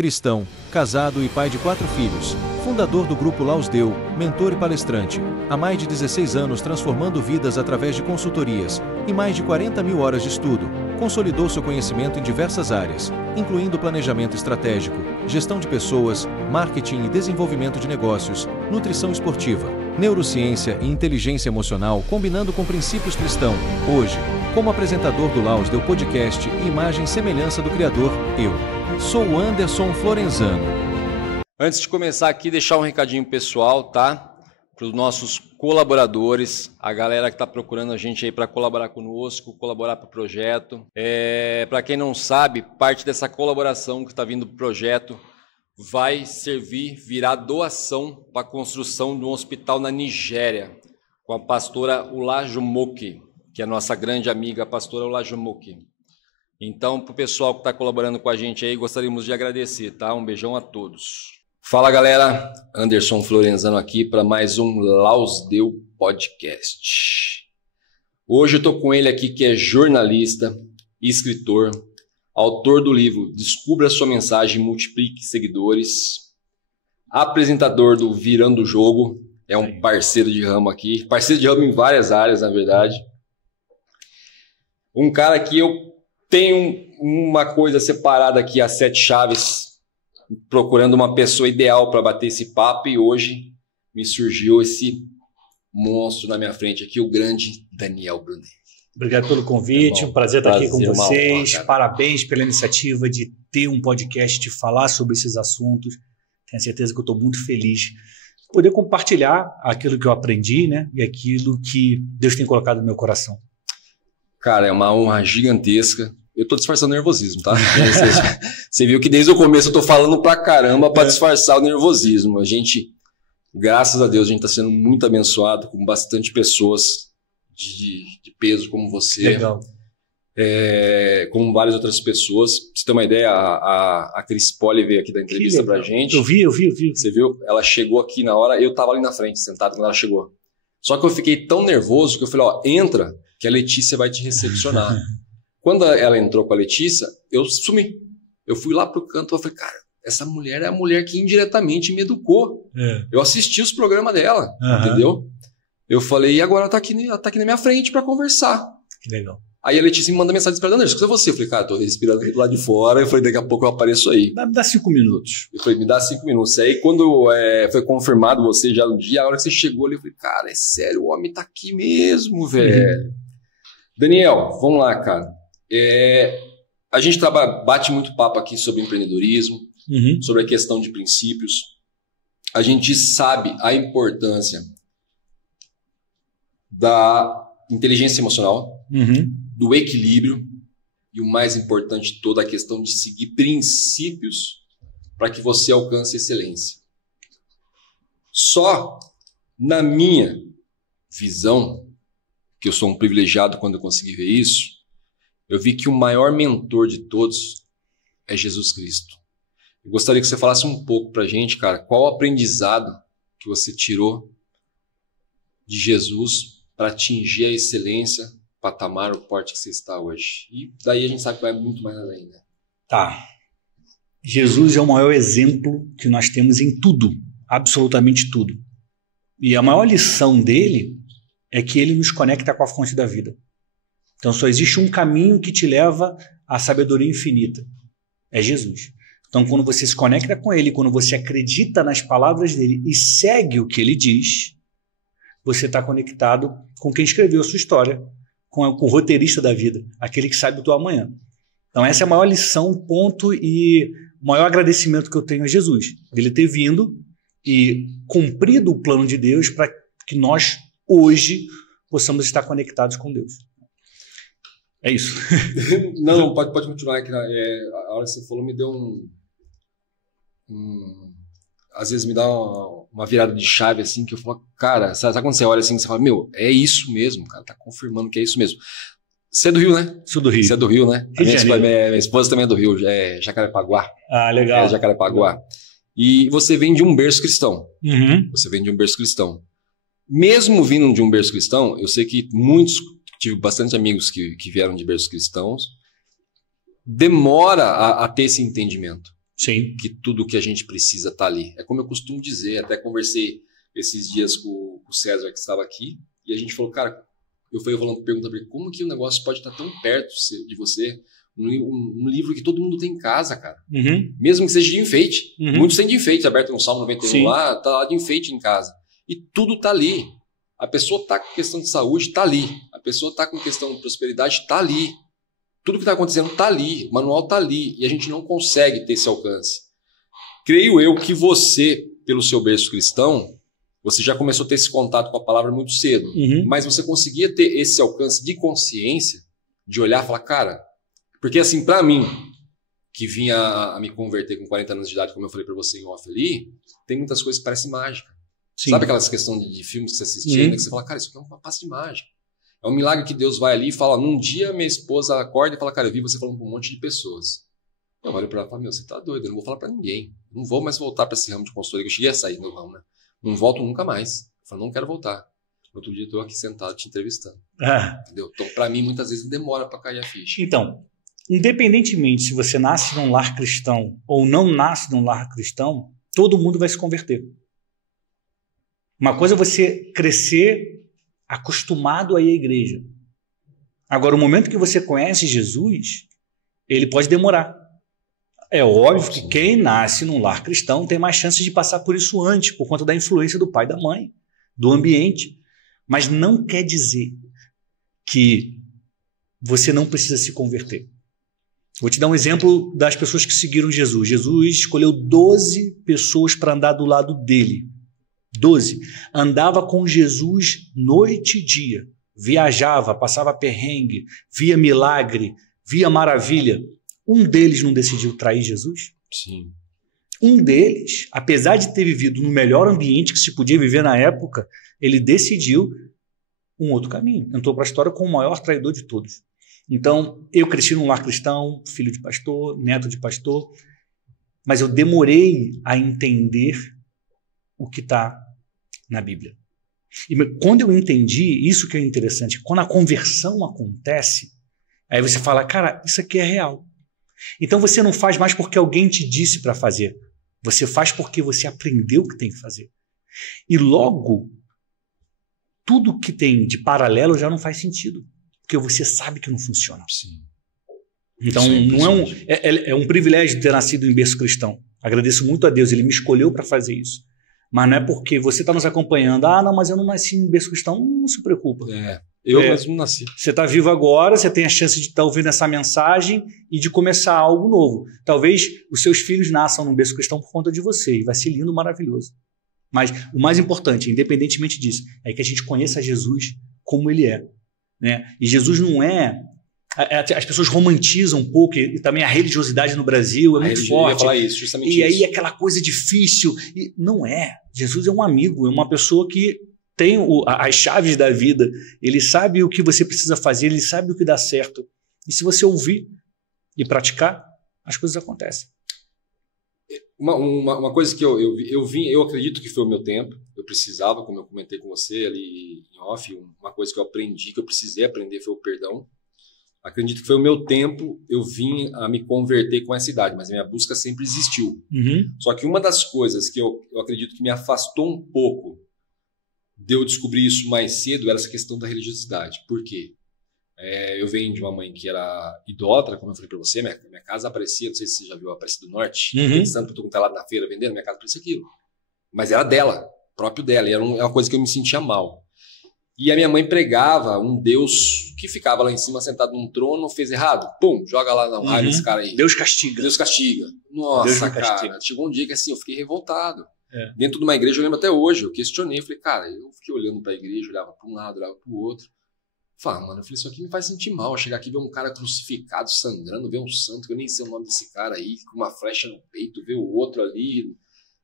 cristão, casado e pai de 4 filhos, fundador do Grupo Laus Deu, mentor e palestrante, há mais de 16 anos transformando vidas através de consultorias e mais de 40 mil horas de estudo, consolidou seu conhecimento em diversas áreas, incluindo planejamento estratégico, gestão de pessoas, marketing e desenvolvimento de negócios, nutrição esportiva, neurociência e inteligência emocional combinando com princípios cristãos. Hoje, como apresentador do Laus Deu Podcast e imagem e semelhança do Criador, eu sou o Anderson Florenzano. Antes de começar aqui, deixar um recadinho pessoal, tá? Para os nossos colaboradores, a galera que está procurando a gente aí para colaborar conosco, colaborar para o projeto. Para quem não sabe, parte dessa colaboração que está vindo para o projeto vai virar doação para a construção de um hospital na Nigéria, com a pastora Olajumoke, que é a nossa grande amiga, a pastora Olajumoke. Então, para o pessoal que está colaborando com a gente aí, gostaríamos de agradecer, tá? Um beijão a todos. Fala, galera. Anderson Florenzano aqui para mais um Laus Deu Podcast. Hoje eu estou com ele aqui, que é jornalista, escritor, autor do livro Descubra Sua Mensagem e Multiplique Seguidores, apresentador do Virando o Jogo, é um parceiro de ramo aqui, parceiro de ramo em várias áreas, na verdade. Um cara que eu tenho uma coisa separada aqui, as 7 chaves, procurando uma pessoa ideal para bater esse papo, e hoje me surgiu esse monstro na minha frente aqui, o grande Daniel Brunet. Obrigado pelo convite, um prazer estar aqui com vocês, parabéns pela iniciativa de ter um podcast, de falar sobre esses assuntos, tenho certeza que eu estou muito feliz de poder compartilhar aquilo que eu aprendi, né, e aquilo que Deus tem colocado no meu coração. Cara, é uma honra gigantesca. Eu tô disfarçando nervosismo, tá? Você viu que desde o começo eu tô falando pra caramba pra disfarçar o nervosismo. A gente, graças a Deus, a gente tá sendo muito abençoado com bastante pessoas de peso como você. Legal. Como várias outras pessoas. Pra você ter uma ideia, a Cris Poli veio aqui dar entrevista pra gente. Eu vi. Você viu? Ela chegou aqui na hora, eu tava ali na frente, sentado quando ela chegou. Só que eu fiquei tão nervoso que eu falei, ó, entra, que a Letícia vai te recepcionar. Quando ela entrou com a Letícia, eu sumi. Eu fui lá pro canto e falei, cara, essa mulher é a mulher que indiretamente me educou. Eu assisti os programas dela, entendeu? Eu falei, e agora ela tá aqui na minha frente para conversar. Que legal. Aí a Letícia me manda mensagem para Anderson, escuta você. Eu falei, cara, tô respirando aqui do lado de fora. Eu falei, daqui a pouco eu apareço aí. Me dá 5 minutos. Eu falei, me dá 5 minutos. Aí quando foi confirmado você já no dia, a hora que você chegou ali, eu falei, cara, é sério, o homem tá aqui mesmo, velho. Daniel, vamos lá, cara. A gente bate muito papo aqui sobre empreendedorismo, sobre a questão de princípios. A gente sabe a importância da inteligência emocional, do equilíbrio e o mais importante de toda a questão de seguir princípios para que você alcance excelência. Só na minha visão, que eu sou um privilegiado quando eu consegui ver isso, eu vi que o maior mentor de todos é Jesus Cristo. Eu gostaria que você falasse um pouco para a gente, cara, qual o aprendizado que você tirou de Jesus para atingir a excelência, patamar, o porte que você está hoje. E daí a gente sabe que vai muito mais além, né? Tá. Jesus é o maior exemplo que nós temos em tudo, absolutamente tudo. E a maior lição dele é que ele nos conecta com a fonte da vida. Então só existe um caminho que te leva à sabedoria infinita. É Jesus. Então quando você se conecta com ele, quando você acredita nas palavras dele e segue o que ele diz, você está conectado com quem escreveu a sua história, com o roteirista da vida, aquele que sabe o teu amanhã. Então essa é a maior lição, ponto, e o maior agradecimento que eu tenho a Jesus, dele ter vindo e cumprido o plano de Deus para que nós, hoje, possamos estar conectados com Deus. É isso. Não, pode continuar. A hora que você falou me deu às vezes me dá uma virada de chave assim, que eu falo, cara, sabe quando você olha assim, você fala, meu, é isso mesmo, cara, tá confirmando que é isso mesmo. Você é do Rio, né? Sou do Rio. Você é do Rio, né? Minha esposa também é do Rio, é Jacarepaguá. Ah, legal. É Jacarepaguá. E você vem de um berço cristão. Você vem de um berço cristão. Mesmo vindo de um berço cristão, eu sei que tive bastante amigos que vieram de berços cristãos, demora a ter esse entendimento. Sim. que tudo que a gente precisa está ali. É como eu costumo dizer, até conversei esses dias com o César que estava aqui, e a gente falou, cara, eu fui perguntando para ele, como que o negócio pode estar tão perto de você? Um livro que todo mundo tem em casa, cara. Mesmo que seja de enfeite. Muitos têm de enfeite, aberto no Salmo 91 Sim. lá, tá lá de enfeite em casa. E tudo tá ali. A pessoa tá com questão de saúde, tá ali. A pessoa tá com questão de prosperidade, tá ali. Tudo que está acontecendo está ali, o manual está ali, e a gente não consegue ter esse alcance. Creio eu que você, pelo seu berço cristão, você já começou a ter esse contato com a palavra muito cedo, mas você conseguia ter esse alcance de consciência, de olhar e falar, cara, porque assim, para mim, que vinha a me converter com 40 anos de idade, como eu falei para você em off ali, tem muitas coisas que parecem mágica. Sim. Sabe aquelas questões de filmes que você assistia, que você fala, cara, isso aqui é um passe de mágica. É um milagre que Deus vai ali e fala, num dia minha esposa acorda e fala, cara, eu vi você falando com um monte de pessoas. Eu olho pra ela e falo, meu, você tá doido, eu não vou falar pra ninguém. Eu não vou mais voltar pra esse ramo de consultoria, que eu cheguei a sair do ramo, né? Não volto nunca mais. Eu falo, não quero voltar. Outro dia eu tô aqui sentado te entrevistando. Entendeu? Então, pra mim, muitas vezes demora pra cair a ficha. Então, independentemente se você nasce num lar cristão ou não nasce num lar cristão, todo mundo vai se converter. Uma coisa é você crescer acostumado a ir à igreja. Agora, o momento que você conhece Jesus, ele pode demorar. É óbvio que quem nasce num lar cristão tem mais chances de passar por isso antes, por conta da influência do pai e da mãe, do ambiente. Mas não quer dizer que você não precisa se converter. Vou te dar um exemplo das pessoas que seguiram Jesus. Jesus escolheu 12 pessoas para andar do lado dele. 12. Andava com Jesus noite e dia. Viajava, passava perrengue, via milagre, via maravilha. Um deles não decidiu trair Jesus? Sim. Um deles, apesar de ter vivido no melhor ambiente que se podia viver na época, ele decidiu um outro caminho. Entrou para a história como o maior traidor de todos. Então, eu cresci num lar cristão, filho de pastor, neto de pastor, mas eu demorei a entender o que está na Bíblia. E quando eu entendi, isso que é interessante, quando a conversão acontece, aí você fala, cara, isso aqui é real. Então você não faz mais porque alguém te disse para fazer. Você faz porque você aprendeu o que tem que fazer. E logo, tudo que tem de paralelo já não faz sentido. Porque você sabe que não funciona. Sim. Então, não é um privilégio ter nascido em berço cristão. Agradeço muito a Deus, Ele me escolheu para fazer isso. Mas não é porque você está nos acompanhando, não, mas eu não nasci em berço cristão, não se preocupa. Eu mesmo nasci. Você está vivo agora, você tem a chance de estar ouvindo essa mensagem e de começar algo novo. Talvez os seus filhos nasçam num berço cristão por conta de você, e vai ser lindo, maravilhoso. Mas o mais importante, independentemente disso, é que a gente conheça Jesus como Ele é. Né? E Jesus não é... As pessoas romantizam um pouco, e também a religiosidade no Brasil é muito forte. Eu ia falar isso, justamente e aí aquela coisa difícil. E não é. Jesus é um amigo, é uma pessoa que tem as chaves da vida. Ele sabe o que você precisa fazer, ele sabe o que dá certo. E se você ouvir e praticar, as coisas acontecem. Uma coisa que eu acredito que foi o meu tempo. Eu precisava, como eu comentei com você ali em off, uma coisa que eu aprendi, que eu precisei aprender foi o perdão. Acredito que foi o meu tempo, eu vim a me converter com essa idade, mas a minha busca sempre existiu. Só que uma das coisas que eu acredito que me afastou um pouco de eu descobrir isso mais cedo era essa questão da religiosidade. Por quê? Eu venho de uma mãe que era idólatra, como eu falei para você, minha casa aparecia, não sei se você já viu a Aparecida do Norte, pensando que eu estou lá na feira vendendo, minha casa parecia aquilo. Mas era dela, próprio dela, e era uma coisa que eu me sentia mal. E a minha mãe pregava um Deus que ficava lá em cima sentado num trono, fez errado, pum, joga lá na raio esse cara aí. Deus castiga. Deus castiga. Nossa, Deus cara, castiga. Chegou um dia que assim, eu fiquei revoltado. Dentro de uma igreja, eu lembro até hoje, eu questionei, falei, cara, eu fiquei olhando para a igreja, olhava para um lado, olhava para o outro. Falei, mano, eu falei, isso aqui me faz sentir mal, chegar aqui e ver um cara crucificado, sangrando, ver um santo, que eu nem sei o nome desse cara aí, com uma flecha no peito, ver o outro ali,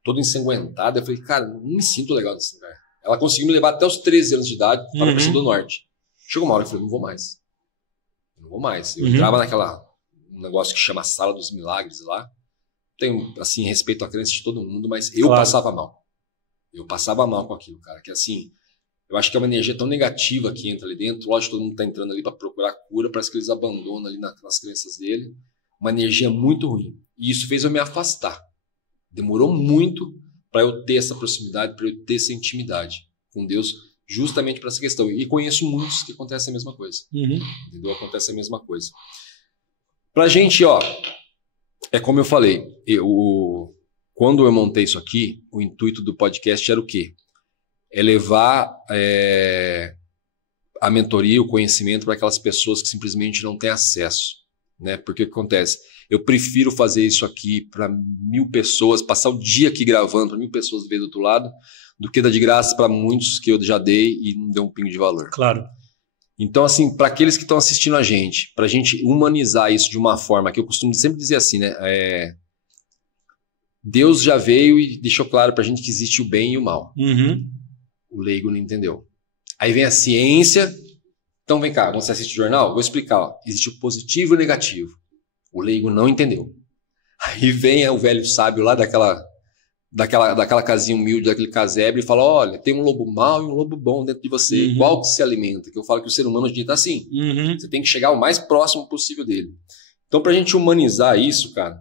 todo ensanguentado. Eu falei, cara, não me sinto legal nesse lugar. Ela conseguiu me levar até os 13 anos de idade para a Aparecida do Norte. Chegou uma hora eu falei, não vou mais. Não vou mais. Eu entrava um negócio que chama Sala dos Milagres lá. Tenho, assim, respeito à crença de todo mundo, mas eu passava mal. Eu passava mal com aquilo, cara. Que assim, eu acho que é uma energia tão negativa que entra ali dentro. Lógico, todo mundo está entrando ali para procurar cura, parece que eles abandonam ali nas crenças dele. Uma energia muito ruim. E isso fez eu me afastar. Demorou muito para eu ter essa proximidade, para eu ter essa intimidade com Deus, justamente para essa questão. E conheço muitos que acontece a mesma coisa. Entendeu? Acontece a mesma coisa. Pra gente, ó, é como eu falei, quando eu montei isso aqui, o intuito do podcast era o quê? É levar a mentoria, o conhecimento para aquelas pessoas que simplesmente não têm acesso, né? Porque o que acontece? Eu prefiro fazer isso aqui para 1000 pessoas, passar o dia aqui gravando para 1000 pessoas ver do outro lado, do que dar de graça para muitos que eu já dei e não deu um pingo de valor. Claro. Então, assim, para aqueles que estão assistindo a gente, para a gente humanizar isso de uma forma que eu costumo sempre dizer assim, né? Deus já veio e deixou claro para a gente que existe o bem e o mal. O leigo não entendeu. Aí vem a ciência. Então vem cá, quando você assiste o jornal, vou explicar. Ó, existe o positivo e o negativo. O leigo não entendeu. Aí vem o velho sábio lá daquela casinha humilde, daquele casebre, e fala, olha, tem um lobo mau e um lobo bom dentro de você. Qual que se alimenta? Que eu falo que o ser humano hoje em dia está assim. Você tem que chegar o mais próximo possível dele. Então, para a gente humanizar isso, cara,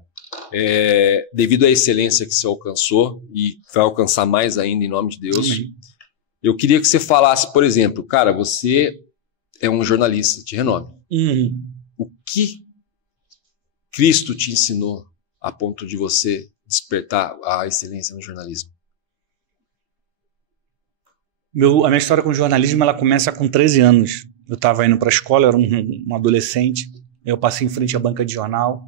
devido à excelência que você alcançou e vai alcançar mais ainda em nome de Deus, eu queria que você falasse, por exemplo, cara, você é um jornalista de renome. O que Cristo te ensinou a ponto de você despertar a excelência no jornalismo? A minha história com o jornalismo ela começa com 13 anos. Eu estava indo para a escola, eu era um adolescente. Eu passei em frente à banca de jornal.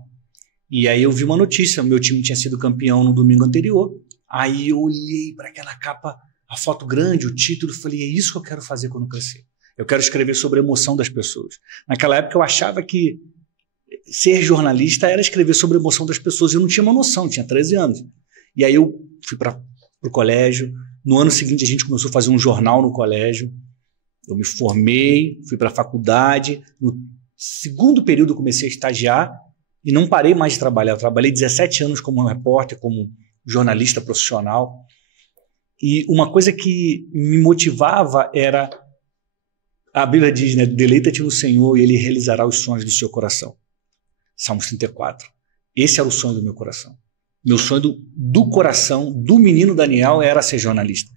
E aí eu vi uma notícia. Meu time tinha sido campeão no domingo anterior. Aí eu olhei para aquela capa, a foto grande, o título, e falei, é isso que eu quero fazer quando crescer. Eu quero escrever sobre a emoção das pessoas. Naquela época eu achava que ser jornalista era escrever sobre a emoção das pessoas. Eu não tinha uma noção, tinha 13 anos. E aí eu fui para o colégio. No ano seguinte a gente começou a fazer um jornal no colégio. Eu me formei, fui para a faculdade. No segundo período eu comecei a estagiar e não parei mais de trabalhar. Eu trabalhei 17 anos como repórter, como jornalista profissional. E uma coisa que me motivava era... A Bíblia diz, né? Deleita-te no Senhor e Ele realizará os sonhos do seu coração. Salmos 34. Esse era o sonho do meu coração. Meu sonho do coração do menino Daniel era ser jornalista.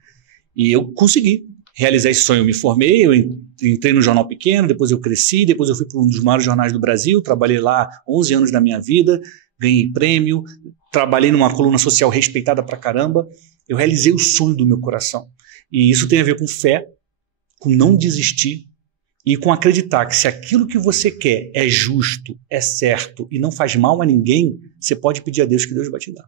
E eu consegui realizar esse sonho. Eu me formei, eu entrei no jornal pequeno, depois eu cresci, depois eu fui para um dos maiores jornais do Brasil, trabalhei lá 11 anos da minha vida, ganhei prêmio, trabalhei numa coluna social respeitada pra caramba. Eu realizei o sonho do meu coração. E isso tem a ver com fé, com não desistir, e com acreditar que se aquilo que você quer é justo, é certo e não faz mal a ninguém, você pode pedir a Deus que Deus vai te dar.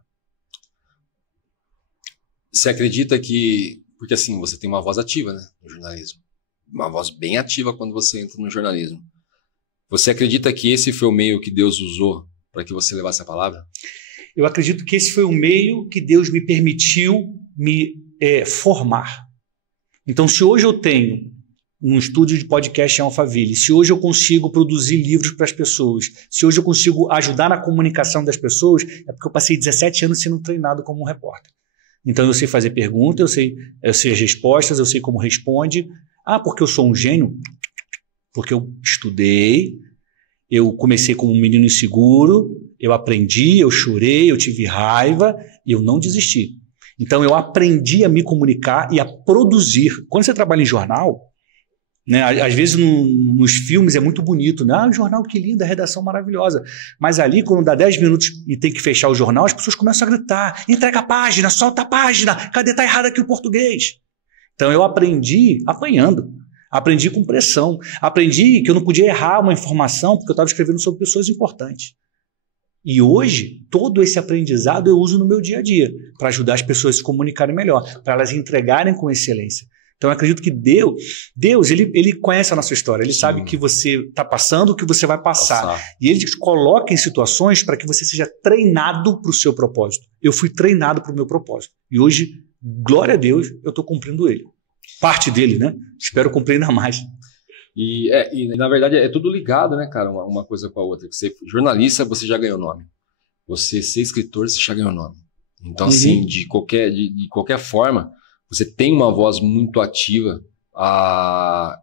Você acredita que... Porque assim, você tem uma voz ativa, né, no jornalismo. Uma voz bem ativa quando você entra no jornalismo. Você acredita que esse foi o meio que Deus usou para que você levasse a palavra? Eu acredito que esse foi o meio que Deus me permitiu me formar. Então, se hoje eu tenho um estúdio de podcast em Alphaville, se hoje eu consigo produzir livros para as pessoas, se hoje eu consigo ajudar na comunicação das pessoas, é porque eu passei 17 anos sendo treinado como um repórter. Então eu sei fazer perguntas, eu sei as respostas, eu sei como responde. Ah, porque eu sou um gênio? Porque eu estudei, eu comecei como um menino inseguro, eu aprendi, eu chorei, eu tive raiva e eu não desisti. Então eu aprendi a me comunicar e a produzir. Quando você trabalha em jornal, né, às vezes nos filmes é muito bonito, né? Ah, o jornal, que lindo, a redação maravilhosa. Mas ali, quando dá 10 minutos e tem que fechar o jornal, as pessoas começam a gritar, entrega a página, solta a página, cadê, tá errado aqui o português? Então eu aprendi apanhando, aprendi com pressão, aprendi que eu não podia errar uma informação porque eu estava escrevendo sobre pessoas importantes. E hoje, todo esse aprendizado eu uso no meu dia a dia, para ajudar as pessoas a se comunicarem melhor, para elas entregarem com excelência. Então eu acredito que Deus ele conhece a nossa história, ele sabe o que você está passando, o que você vai passar. E ele te coloca em situações para que você seja treinado para o seu propósito. Eu fui treinado para o meu propósito. E hoje, glória a Deus, eu estou cumprindo ele. Parte dele, né? Espero cumprir ainda mais. E na verdade é tudo ligado, né, cara? Uma coisa com a outra. Você, jornalista, você já ganhou nome. Você ser escritor, você já ganhou nome. Então, assim, de qualquer forma, você tem uma voz muito ativa,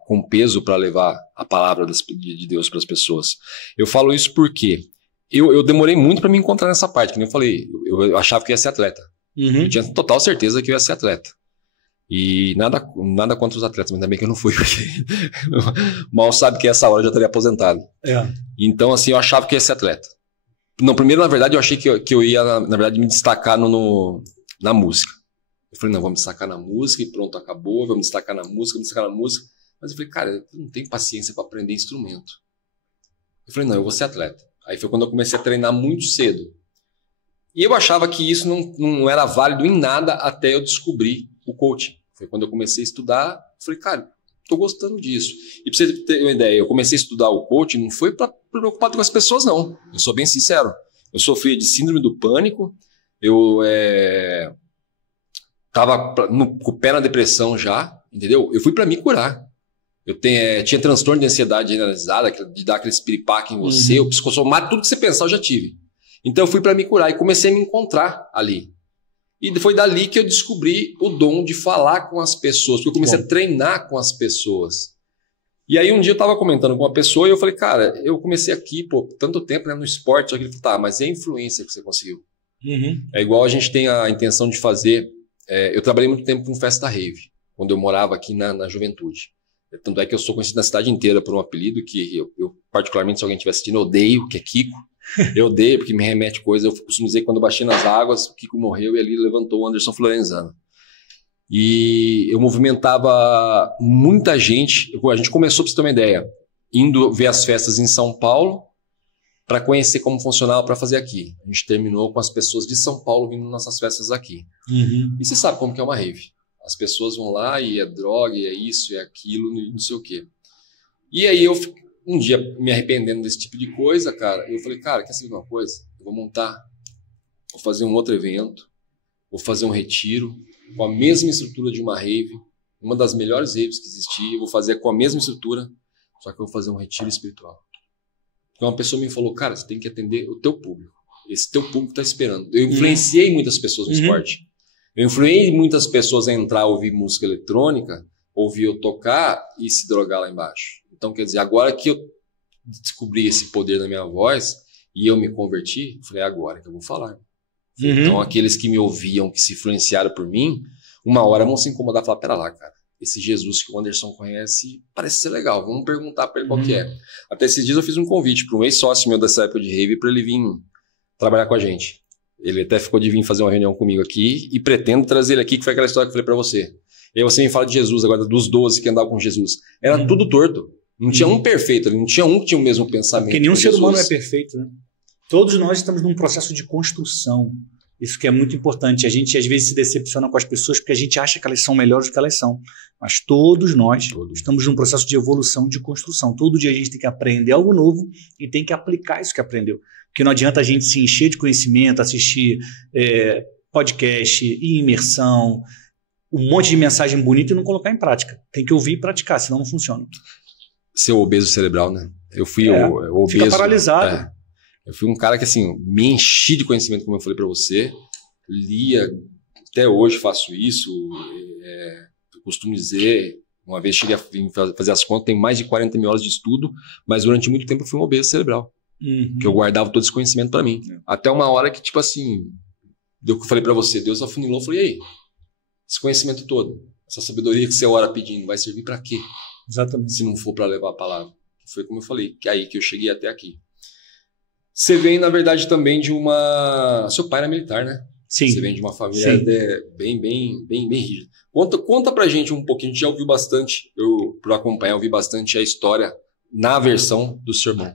com peso para levar a palavra de Deus para as pessoas. Eu falo isso porque eu demorei muito para me encontrar nessa parte, que nem eu falei, eu achava que ia ser atleta. Eu tinha total certeza que eu ia ser atleta. E nada contra os atletas, mas ainda bem que eu não fui, porque mal sabe que essa hora eu já estaria aposentado. Então, assim, eu achava que ia ser atleta. Não, primeiro, na verdade, eu achei que eu ia, na verdade, me destacar na música. Eu falei, não, vamos destacar na música e pronto, acabou, vamos destacar na música. Mas eu falei, cara, eu não tenho paciência para aprender instrumento. Eu falei, não, eu vou ser atleta. Aí foi quando eu comecei a treinar muito cedo. E eu achava que isso não era válido em nada até eu descobrir o coaching. Foi quando eu comecei a estudar, eu falei, cara, tô gostando disso. E pra você ter uma ideia, eu comecei a estudar o coaching, não foi preocupado com as pessoas, não. Eu sou bem sincero. Eu sofria de síndrome do pânico, eu tava com o pé na depressão já, entendeu? Eu fui para me curar. Eu tinha transtorno de ansiedade generalizada, de dar aquele piripaque em você, o psicossomático, tudo que você pensar eu já tive. Então eu fui para me curar e comecei a me encontrar ali. E foi dali que eu descobri o dom de falar com as pessoas, porque eu comecei a treinar com as pessoas. E aí um dia eu estava comentando com uma pessoa e eu falei, cara, eu comecei aqui, tanto tempo, né, no esporte, só que ele falou, tá, mas é a influência que você conseguiu. É igual a gente tem a intenção de fazer, eu trabalhei muito tempo com festa rave, quando eu morava aqui na juventude. Tanto é que eu sou conhecido na cidade inteira por um apelido que eu particularmente, se alguém estiver assistindo, eu odeio, que é Kiko. Eu odeio porque me remete coisa. Eu costumo dizer que quando eu baixei nas águas, o Kiko morreu e ali levantou o Anderson Florenzano. E eu movimentava muita gente. A gente começou, para você ter uma ideia, indo ver as festas em São Paulo para conhecer como funcionava para fazer aqui. A gente terminou com as pessoas de São Paulo vindo nas nossas festas aqui. E você sabe como que é uma rave. As pessoas vão lá e é droga, e é isso, é aquilo, e não sei o quê. E aí eu, um dia, me arrependendo desse tipo de coisa, cara, eu falei, cara, quer saber uma coisa? Eu vou fazer um outro evento, vou fazer um retiro com a mesma estrutura de uma rave, uma das melhores raves que existia, eu vou fazer com a mesma estrutura, só que eu vou fazer um retiro espiritual. Então uma pessoa me falou, cara, você tem que atender o teu público. Esse teu público está esperando. Eu influenciei muitas pessoas no esporte. Eu influenciei muitas pessoas a entrar, ouvir música eletrônica, ouvir eu tocar e se drogar lá embaixo. Então, quer dizer, agora que eu descobri esse poder na minha voz e eu me converti, eu falei, é agora que eu vou falar. Então, aqueles que me ouviam, que se influenciaram por mim, uma hora vão se incomodar e falar, pera lá, cara, esse Jesus que o Anderson conhece parece ser legal, vamos perguntar para ele qual que é. Até esses dias eu fiz um convite para um ex-sócio meu dessa época de rave para ele vir trabalhar com a gente. Ele até ficou de vir fazer uma reunião comigo aqui e pretendo trazer ele aqui, que foi aquela história que eu falei para você. E aí você me fala de Jesus agora, dos 12 que andavam com Jesus. Era tudo torto. Não tinha um perfeito, não tinha um que tinha o mesmo pensamento. Porque nenhum ser humano é perfeito, né? Todos nós estamos num processo de construção. Isso que é muito importante. A gente às vezes se decepciona com as pessoas porque a gente acha que elas são melhores do que elas são. Mas todos nós estamos num processo de evolução, de construção. Todo dia a gente tem que aprender algo novo e tem que aplicar isso que aprendeu. Porque não adianta a gente se encher de conhecimento, assistir podcast, imersão, um monte de mensagem bonita e não colocar em prática. Tem que ouvir e praticar, senão não funciona. Ser obeso cerebral, né? Eu fui obeso. Fica paralisado. Eu fui um cara que, assim, me enchi de conhecimento, como eu falei para você. Lia, até hoje faço isso. Eu costumo dizer, uma vez cheguei a fazer as contas, tem mais de 40 mil horas de estudo, mas durante muito tempo eu fui um obeso cerebral. Que eu guardava todo esse conhecimento para mim. Até uma hora que, tipo assim, eu falei para você, Deus afunilou, eu falei, ei, esse conhecimento todo, essa sabedoria que você ora pedindo, vai servir para quê? Exatamente. Se não for para levar a palavra. Foi como eu falei, que é aí que eu cheguei até aqui. Você vem, na verdade, também de uma... Seu pai era militar, né? Sim. Você vem de uma família bem rígida. Conta pra gente um pouquinho, a gente já ouviu bastante, por acompanhar, ouvi bastante a história na versão do seu irmão.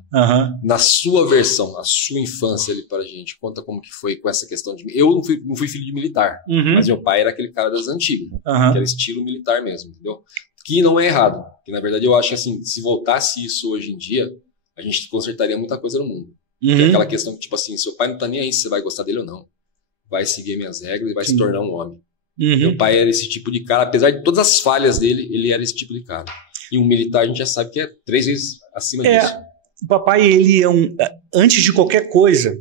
Na sua versão, a sua infância ali pra gente. Conta como que foi com essa questão de... Eu não fui filho de militar, mas meu pai era aquele cara das antigas, que era estilo militar mesmo, entendeu? Que não é errado. Que, na verdade, eu acho que, assim, se voltasse isso hoje em dia, a gente consertaria muita coisa no mundo. Que é aquela questão que, tipo assim, seu pai não tá nem aí se você vai gostar dele ou não. Vai seguir minhas regras e vai se tornar um homem. Meu pai era esse tipo de cara, apesar de todas as falhas dele, ele era esse tipo de cara. E um militar, a gente já sabe que é 3 vezes acima disso. O papai, ele antes de qualquer coisa,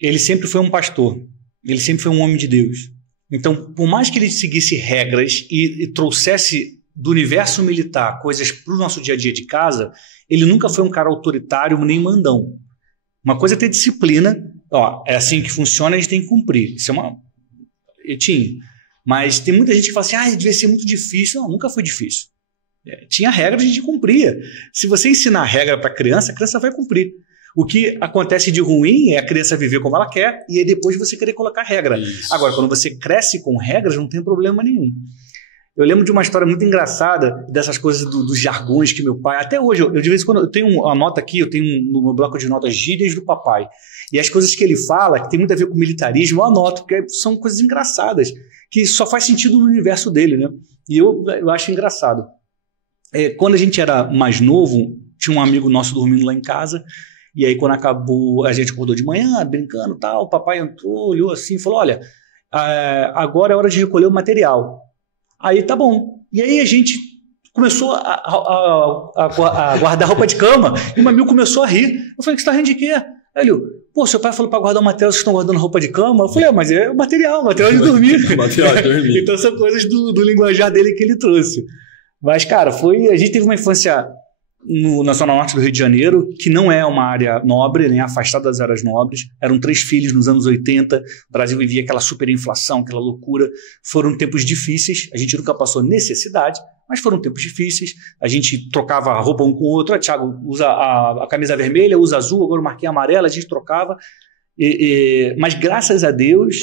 ele sempre foi um pastor. Ele sempre foi um homem de Deus. Então, por mais que ele seguisse regras e trouxesse do universo militar coisas para o nosso dia a dia de casa, ele nunca foi um cara autoritário nem mandão. Uma coisa é ter disciplina, ó, é assim que funciona, a gente tem que cumprir. Isso é uma... Eu tinha. Mas tem muita gente que fala assim, devia ser muito difícil. Não, nunca foi difícil. Tinha regras, a gente cumpria. Se você ensinar regra para a criança vai cumprir. O que acontece de ruim é a criança viver como ela quer e aí depois você querer colocar regra. Isso. Agora, quando você cresce com regras, não tem problema nenhum. Eu lembro de uma história muito engraçada dessas coisas dos jargões que meu pai... Até hoje, eu de vez em quando, eu tenho uma nota aqui, eu tenho no meu bloco de notas gírias do papai. E as coisas que ele fala, que tem muito a ver com militarismo, eu anoto, porque são coisas engraçadas, que só faz sentido no universo dele, né? E eu acho engraçado. Quando a gente era mais novo, tinha um amigo nosso dormindo lá em casa, e aí quando acabou, a gente acordou de manhã, brincando e tal, o papai entrou, olhou assim e falou, olha, agora é hora de recolher o material. Aí tá bom. E aí a gente começou a guardar roupa de cama e o meu amigo começou a rir. Eu falei, que você tá rindo de quê? Aí ele, pô, seu pai falou para guardar o material, vocês estão guardando roupa de cama? Eu falei, mas é o material de dormir. Material de dormir. Então são coisas do linguajar dele que ele trouxe. Mas, cara, a gente teve uma infância na Zona Norte do Rio de Janeiro, que não é uma área nobre, nem afastada das áreas nobres. Eram 3 filhos nos anos 80, o Brasil vivia aquela superinflação, aquela loucura. Foram tempos difíceis, a gente nunca passou necessidade, mas foram tempos difíceis. A gente trocava a roupa um com o outro. Thiago usa a camisa vermelha, usa azul, agora eu marquei amarela, a gente trocava. Mas graças a Deus,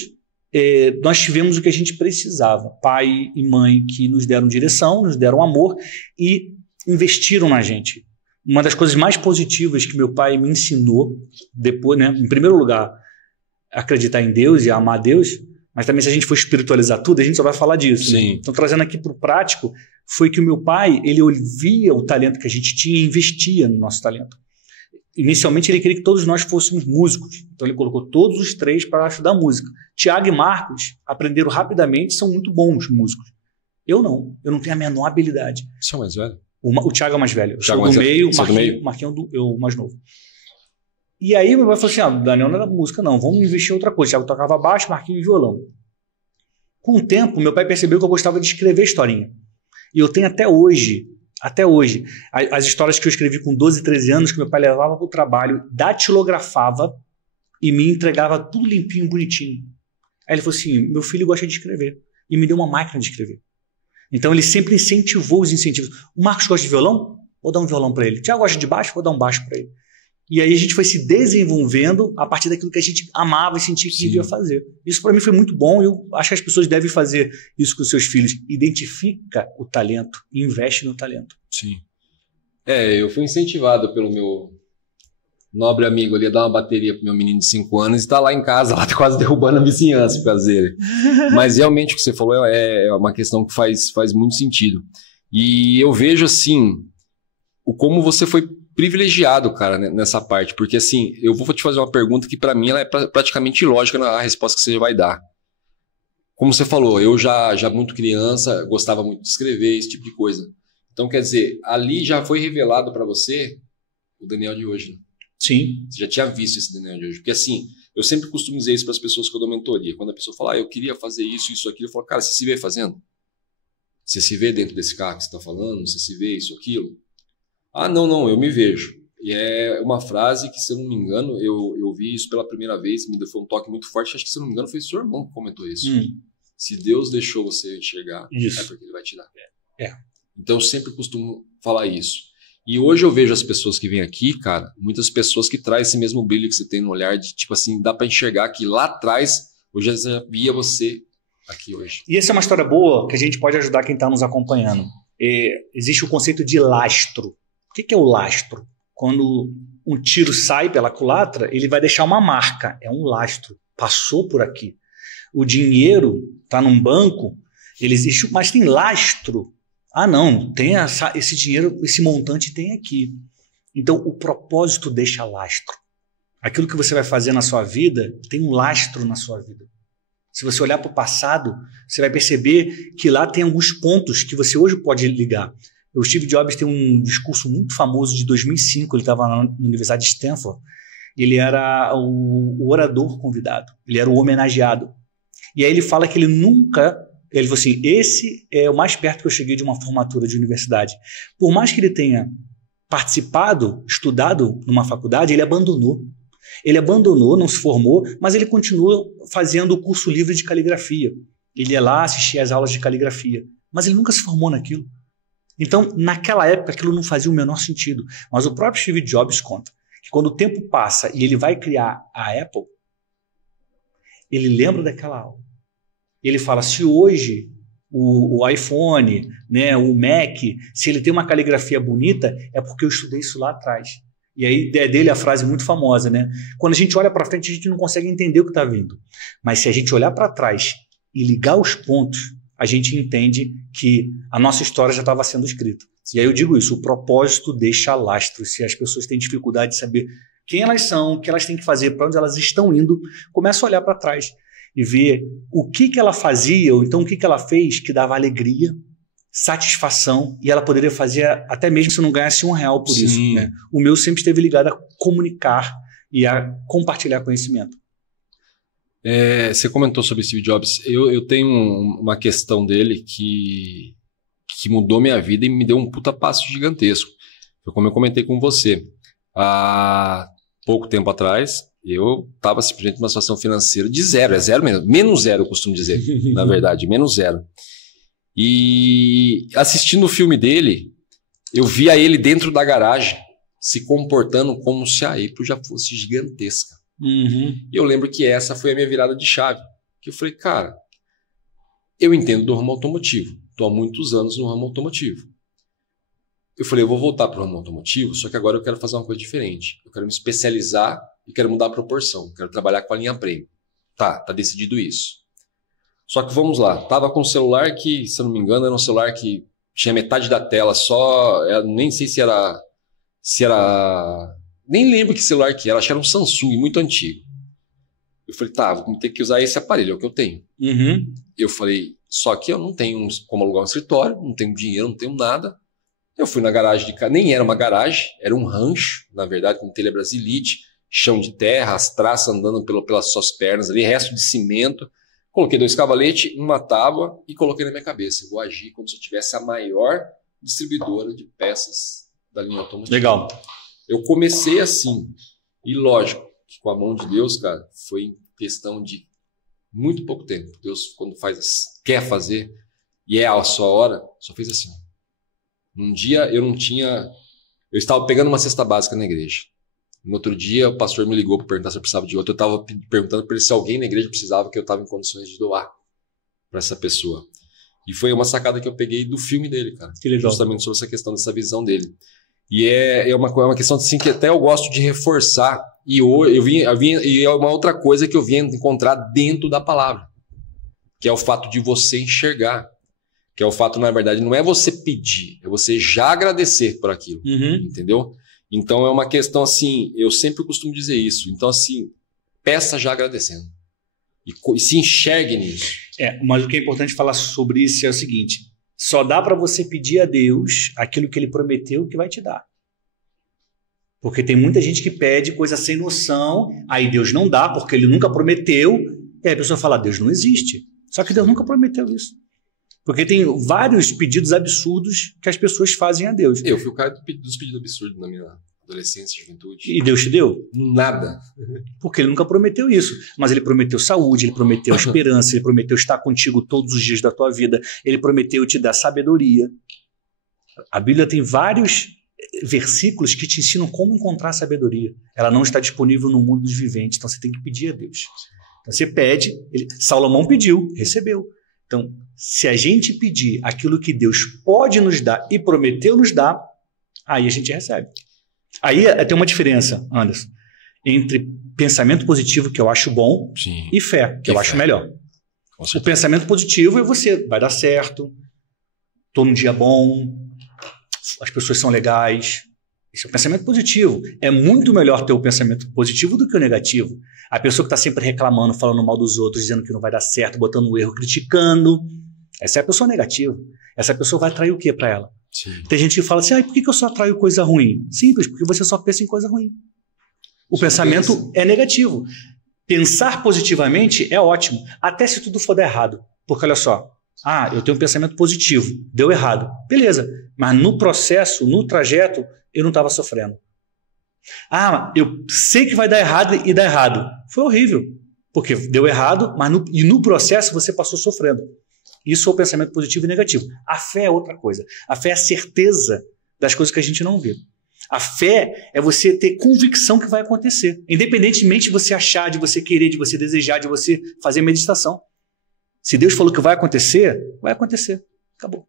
nós tivemos o que a gente precisava. Pai e mãe que nos deram direção, nos deram amor e investiram na gente. Uma das coisas mais positivas que meu pai me ensinou, depois, né, em primeiro lugar, acreditar em Deus e amar Deus, mas também se a gente for espiritualizar tudo, a gente só vai falar disso. Né? Então, trazendo aqui para o prático, foi que o meu pai, ele via o talento que a gente tinha e investia no nosso talento. Inicialmente, ele queria que todos nós fôssemos músicos. Então, ele colocou todos os 3 para estudar música. Tiago e Marcos aprenderam rapidamente, são muito bons músicos. Eu não tenho a menor habilidade. Você é o mais velho? O Thiago é o mais velho. Eu sou do meio, o Marquinhos é o mais novo. E aí meu pai falou assim, Daniel não era música não, vamos investir em outra coisa. O Thiago tocava baixo, Marquinhos violão. Com o tempo, meu pai percebeu que eu gostava de escrever historinha. E eu tenho até hoje, as histórias que eu escrevi com 12, 13 anos, que meu pai levava para o trabalho, datilografava e me entregava tudo limpinho, bonitinho. Aí ele falou assim, meu filho gosta de escrever. E me deu uma máquina de escrever. Então ele sempre incentivou os incentivos. O Marcos gosta de violão? Vou dar um violão para ele. O Thiago gosta de baixo? Vou dar um baixo para ele. E aí a gente foi se desenvolvendo a partir daquilo que a gente amava e sentia que devia fazer. Isso para mim foi muito bom e eu acho que as pessoas devem fazer isso com os seus filhos. Identifica o talento e investe no talento. Sim. Eu fui incentivado pelo meu nobre amigo ali a dar uma bateria pro meu menino de 5 anos e tá lá em casa, lá tá quase derrubando a vizinhança por causa dele. Mas realmente o que você falou é uma questão que faz muito sentido. E eu vejo assim, como você foi privilegiado, cara, nessa parte, porque assim, eu vou te fazer uma pergunta que para mim ela é praticamente ilógica na resposta que você vai dar. Como você falou, eu já muito criança, gostava muito de escrever, esse tipo de coisa. Então, quer dizer, ali já foi revelado para você o Daniel de hoje, né? Sim. Você já tinha visto esse Daniel de hoje. Porque assim, eu sempre costumo dizer isso para as pessoas que eu dou mentoria. Quando a pessoa fala, eu queria fazer isso, aquilo, eu falo, cara, você se vê fazendo? Você se vê dentro desse carro que você está falando? Você se vê isso, aquilo? Ah, não, eu me vejo. E é uma frase que, se eu não me engano, eu vi isso pela primeira vez, me deu um toque muito forte. Acho que, se eu não me engano, foi seu irmão que comentou isso. Se Deus deixou você enxergar, é porque Ele vai te dar. Então, eu sempre costumo falar isso. E hoje eu vejo as pessoas que vêm aqui, cara, muitas pessoas que trazem esse mesmo brilho que você tem no olhar, de tipo assim, dá pra enxergar que lá atrás, eu já via você aqui hoje. E essa é uma história boa que a gente pode ajudar quem está nos acompanhando. Existe o conceito de lastro. O que é o lastro? Quando um tiro sai pela culatra, ele vai deixar uma marca, é um lastro, passou por aqui. O dinheiro está num banco, ele existe, mas tem lastro. Ah, não, tem esse dinheiro, esse montante tem aqui. Então, o propósito deixa lastro. Aquilo que você vai fazer na sua vida tem um lastro na sua vida. Se você olhar para o passado, você vai perceber que lá tem alguns pontos que você hoje pode ligar. O Steve Jobs tem um discurso muito famoso de 2005, ele estava na Universidade de Stanford. Ele era o orador convidado, ele era o homenageado. E aí ele fala que ele nunca... Ele falou assim, esse é o mais perto que eu cheguei de uma formatura de universidade. Por mais que ele tenha participado, estudado numa faculdade, ele abandonou. Ele abandonou, não se formou, mas ele continua fazendo o curso livre de caligrafia. Ele ia lá assistir às aulas de caligrafia, mas ele nunca se formou naquilo. Então, naquela época, aquilo não fazia o menor sentido. Mas o próprio Steve Jobs conta que quando o tempo passa e ele vai criar a Apple, ele lembra daquela aula. Ele fala, se hoje o iPhone, né, o Mac, se ele tem uma caligrafia bonita, é porque eu estudei isso lá atrás. E aí é dele a frase muito famosa, né? Quando a gente olha para frente, a gente não consegue entender o que está vindo. Mas se a gente olhar para trás e ligar os pontos, a gente entende que a nossa história já estava sendo escrita. E aí eu digo isso, o propósito deixa lastros. Se as pessoas têm dificuldade de saber quem elas são, o que elas têm que fazer, para onde elas estão indo, começa a olhar para trás e ver o que ela fazia, ou então o que ela fez que dava alegria, satisfação, e ela poderia fazer até mesmo se não ganhasse R$1 por isso. Né? O meu sempre esteve ligado a comunicar e a compartilhar conhecimento. Você comentou sobre Steve Jobs. Eu tenho uma questão dele que mudou minha vida e me deu um puta passo gigantesco. Foi como eu comentei com você. Há pouco tempo atrás, eu estava simplesmente numa situação financeira de zero. É zero mesmo. Menos zero, eu costumo dizer. Na verdade, menos zero. E assistindo o filme dele, eu via ele dentro da garagem, se comportando como se a Apple já fosse gigantesca. E eu lembro que essa foi a minha virada de chave. Que eu falei, cara, eu entendo do ramo automotivo. Estou há muitos anos no ramo automotivo. Eu falei, eu vou voltar para o ramo automotivo, só que agora eu quero fazer uma coisa diferente. Eu quero me especializar e quero mudar a proporção. Quero trabalhar com a linha premium. Tá decidido isso. Só que vamos lá, tava com um celular que, se eu não me engano, era um celular que tinha metade da tela só, eu nem sei se era, nem lembro que celular que era, acho que era um Samsung muito antigo. Eu falei, tá, vou ter que usar esse aparelho, é o que eu tenho. Eu falei, só que eu não tenho como alugar um escritório, não tenho dinheiro, não tenho nada. Eu fui na garagem de casa, nem era uma garagem, era um rancho, na verdade, com telha Brasilite, chão de terra, as traças andando pelas suas pernas ali, resto de cimento. Coloquei 2 cavaletes, uma tábua e coloquei na minha cabeça. Eu vou agir como se eu tivesse a maior distribuidora de peças da linha automotiva. Legal. Eu comecei assim. E lógico, que com a mão de Deus, cara, foi em questão de muito pouco tempo. Deus, quando quer fazer, e é a sua hora, só fez assim. Um dia eu não tinha... Eu estava pegando uma cesta básica na igreja. No outro dia, o pastor me ligou para perguntar se eu precisava de outra. Eu estava perguntando para ele se alguém na igreja precisava, que eu estava em condições de doar para essa pessoa. E foi uma sacada que eu peguei do filme dele, cara. Que legal. Justamente sobre essa questão, dessa visão dele. E é uma questão assim, que até eu gosto de reforçar. E é uma outra coisa que eu vim encontrar dentro da palavra, que é o fato de você enxergar. Que é o fato, na verdade, não é você pedir, é você já agradecer por aquilo. Entendeu? Então é uma questão assim, eu sempre costumo dizer isso. Então assim, peça já agradecendo. E se enxergue nisso. Mas o que é importante falar sobre isso é o seguinte, só dá para você pedir a Deus aquilo que Ele prometeu que vai te dar. Porque tem muita gente que pede coisa sem noção, aí Deus não dá porque Ele nunca prometeu, e aí a pessoa fala, Deus não existe. Só que Deus nunca prometeu isso. Porque tem vários pedidos absurdos que as pessoas fazem a Deus. Eu fui o cara dos pedidos absurdos na minha adolescência, juventude. E Deus te deu? Nada. Porque Ele nunca prometeu isso. Mas Ele prometeu saúde, Ele prometeu esperança, Ele prometeu estar contigo todos os dias da tua vida, Ele prometeu te dar sabedoria. A Bíblia tem vários versículos que te ensinam como encontrar sabedoria. Ela não está disponível no mundo dos viventes, então você tem que pedir a Deus. Então você pede, Salomão pediu, recebeu. Então, se a gente pedir aquilo que Deus pode nos dar e prometeu nos dar, aí a gente recebe. Aí tem uma diferença, Anderson, entre pensamento positivo, que eu acho bom, sim, e fé, que eu acho melhor. O pensamento positivo é você, vai dar certo, estou num dia bom, as pessoas são legais. Esse é o pensamento positivo. É muito melhor ter o pensamento positivo do que o negativo. A pessoa que está sempre reclamando, falando mal dos outros, dizendo que não vai dar certo, botando um erro, criticando. Essa é a pessoa negativa. Essa pessoa vai atrair o que para ela? Sim. Tem gente que fala assim, por que eu só atraio coisa ruim? Simples, porque você só pensa em coisa ruim. O pensamento é negativo. Pensar positivamente é ótimo, até se tudo for dar errado. Porque olha só, eu tenho um pensamento positivo, deu errado. Beleza, mas no processo, no trajeto, eu não estava sofrendo. Ah, eu sei que vai dar errado e dá errado. Foi horrível, porque deu errado, mas no processo você passou sofrendo. Isso é o pensamento positivo e negativo. A fé é outra coisa. A fé é a certeza das coisas que a gente não vê. A fé é você ter convicção que vai acontecer, independentemente de você achar, de você querer, de você desejar, de você fazer meditação. Se Deus falou que vai acontecer, vai acontecer. Acabou.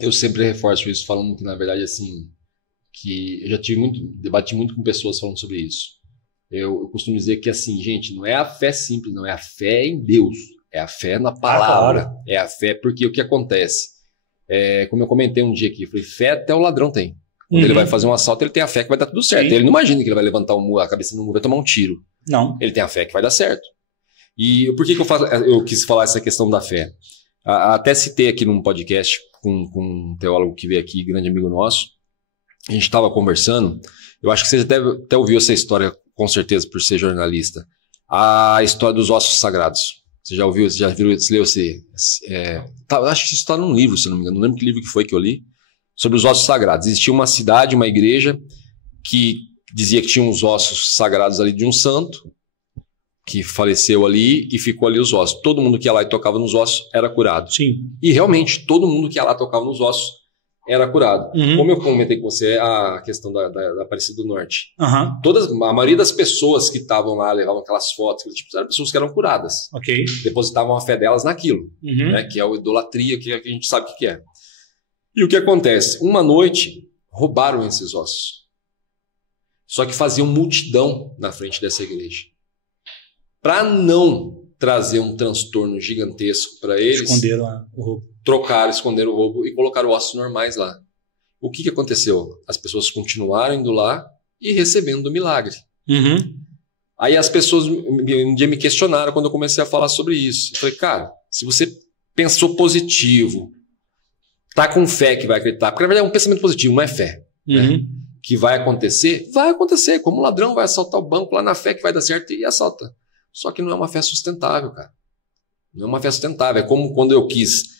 Eu sempre reforço isso, falando que, na verdade, assim, que eu já debati muito com pessoas falando sobre isso. Eu costumo dizer que, assim, gente, não é a fé simples, não é a fé em Deus, é a fé na palavra, é a fé, porque o que acontece? Como eu comentei um dia aqui, eu falei, fé até o ladrão tem. Quando ele vai fazer um assalto, ele tem a fé que vai dar tudo certo. Sim. Ele não imagina que ele vai levantar a cabeça no muro e tomar um tiro. Não. Ele tem a fé que vai dar certo. E por que eu quis falar essa questão da fé? Até citei aqui num podcast com um teólogo que veio aqui, grande amigo nosso. A gente estava conversando. Eu acho que você até ouviu essa história, com certeza, por ser jornalista. A história dos ossos sagrados. Você já ouviu? Você já viu? Você leu? Acho que isso está num livro, se não me engano. Não lembro que livro que foi que eu li. Sobre os ossos sagrados. Existia uma cidade, uma igreja, que dizia que tinha uns ossos sagrados ali de um santo, que faleceu ali e ficou ali os ossos. Todo mundo que ia lá e tocava nos ossos era curado. Sim. E realmente, todo mundo que ia lá e tocava nos ossos era curado. Como eu comentei com você, a questão da Aparecida do Norte. A maioria das pessoas que estavam lá, levavam aquelas fotos, eram pessoas que eram curadas. Ok. Depositavam a fé delas naquilo, né, que é a idolatria, que a gente sabe o que é. E o que acontece? Uma noite, roubaram esses ossos. Só que faziam multidão na frente dessa igreja. Para não trazer um transtorno gigantesco para eles, esconderam o roubo. Esconderam o roubo e colocaram ossos normais lá. O que aconteceu? As pessoas continuaram indo lá e recebendo o milagre. Aí as pessoas um dia me questionaram quando eu comecei a falar sobre isso. Eu falei, cara, se você pensou positivo, tá com fé que vai acreditar, porque na verdade é um pensamento positivo, não é fé. Né? Que vai acontecer, como o ladrão vai assaltar o banco lá na fé que vai dar certo e assalta. Só que não é uma fé sustentável, cara. Não é uma fé sustentável. É como quando eu quis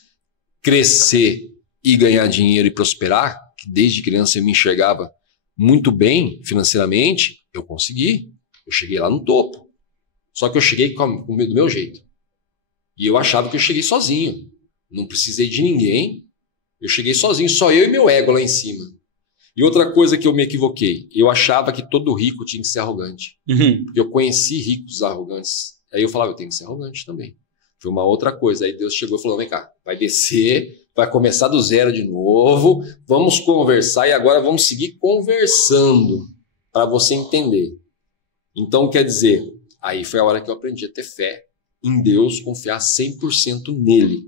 crescer e ganhar dinheiro e prosperar, que desde criança eu me enxergava muito bem financeiramente, eu consegui. Eu cheguei lá no topo. Só que eu cheguei do meu jeito. E eu achava que eu cheguei sozinho. Não precisei de ninguém. Eu cheguei sozinho, só eu e meu ego lá em cima. E outra coisa que eu me equivoquei, eu achava que todo rico tinha que ser arrogante. Porque eu conheci ricos arrogantes. Aí eu falava, eu tenho que ser arrogante também. Foi uma outra coisa. Aí Deus chegou e falou, vem cá, vai descer, vai começar do zero de novo, vamos conversar e agora vamos seguir conversando para você entender. Então, quer dizer, aí foi a hora que eu aprendi a ter fé em Deus, confiar 100% nele.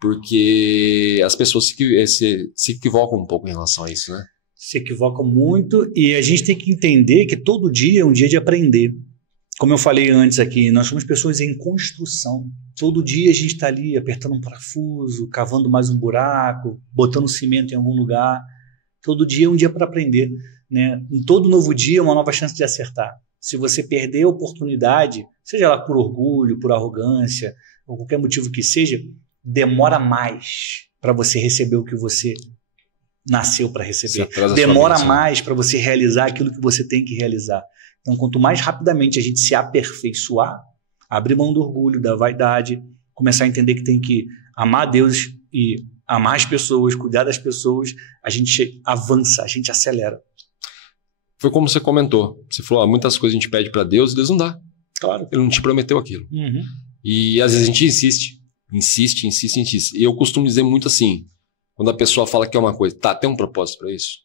Porque as pessoas se equivocam um pouco em relação a isso, né? Se equivocam muito e a gente tem que entender que todo dia é um dia de aprender. Como eu falei antes aqui, nós somos pessoas em construção. Todo dia a gente está ali apertando um parafuso, cavando mais um buraco, botando cimento em algum lugar. Todo dia é um dia para aprender, né? Em todo novo dia é uma nova chance de acertar. Se você perder a oportunidade, seja lá por orgulho, por arrogância, ou qualquer motivo que seja, demora mais para você receber o que você nasceu para receber. Demora mais para você realizar aquilo que você tem que realizar. Então, quanto mais rapidamente a gente se aperfeiçoar, abrir mão do orgulho, da vaidade, começar a entender que tem que amar a Deus e amar as pessoas, cuidar das pessoas, a gente avança, a gente acelera. Foi como você comentou. Você falou, muitas coisas a gente pede para Deus e Deus não dá. Claro. Ele não te prometeu aquilo. E às vezes a gente insiste. E eu costumo dizer muito assim, quando a pessoa fala que é uma coisa, tem um propósito para isso?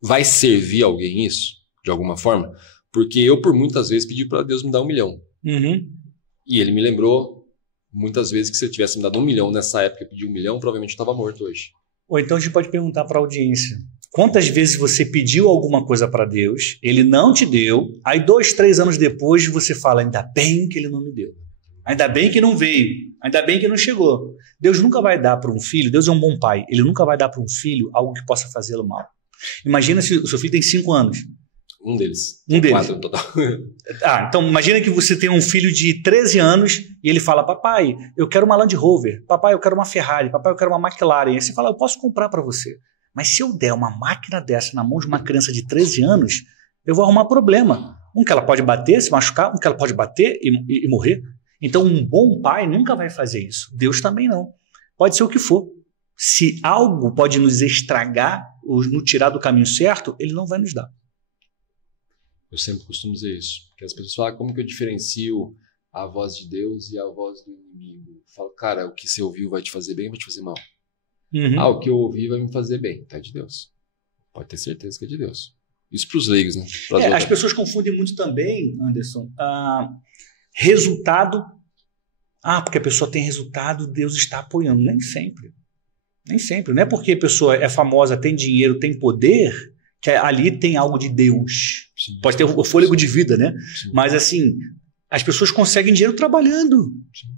Vai servir alguém isso? De alguma forma? Porque eu, por muitas vezes, pedi para Deus me dar 1 milhão. E ele me lembrou muitas vezes que se ele tivesse me dado 1 milhão nessa época, eu pedi 1 milhão, provavelmente eu estava morto hoje. Ou então a gente pode perguntar para a audiência, quantas vezes você pediu alguma coisa para Deus, ele não te deu, aí 2, 3 anos depois você fala, ainda bem que ele não me deu. Ainda bem que não veio, ainda bem que não chegou. Deus nunca vai dar para um filho, Deus é um bom pai, ele nunca vai dar para um filho algo que possa fazê-lo mal. Imagina se o seu filho tem 5 anos. Um deles. 4 no total. Então imagina que você tem um filho de 13 anos e ele fala, papai, eu quero uma Land Rover, papai, eu quero uma Ferrari, papai, eu quero uma McLaren. Aí você fala, eu posso comprar para você. Mas se eu der uma máquina dessa na mão de uma criança de 13 anos, Eu vou arrumar problema. Um que ela pode bater, se machucar, um que ela pode bater e morrer. Então, um bom pai nunca vai fazer isso. Deus também não. Pode ser o que for. Se algo pode nos estragar, ou nos tirar do caminho certo, ele não vai nos dar. Eu sempre costumo dizer isso. Porque as pessoas falam, como que eu diferencio a voz de Deus e a voz do inimigo? Eu falo, cara, o que você ouviu vai te fazer bem ou vai te fazer mal? O que eu ouvi vai me fazer bem. Tá de Deus. Pode ter certeza que é de Deus. Isso para os leigos, né? As pessoas confundem muito também, Anderson, resultado. Porque a pessoa tem resultado, Deus está apoiando. Nem sempre. Nem sempre. Não é porque a pessoa é famosa, tem dinheiro, tem poder, que ali tem algo de Deus. Sim. Pode ter o fôlego de vida, né? Sim. Mas assim, as pessoas conseguem dinheiro trabalhando. Sim.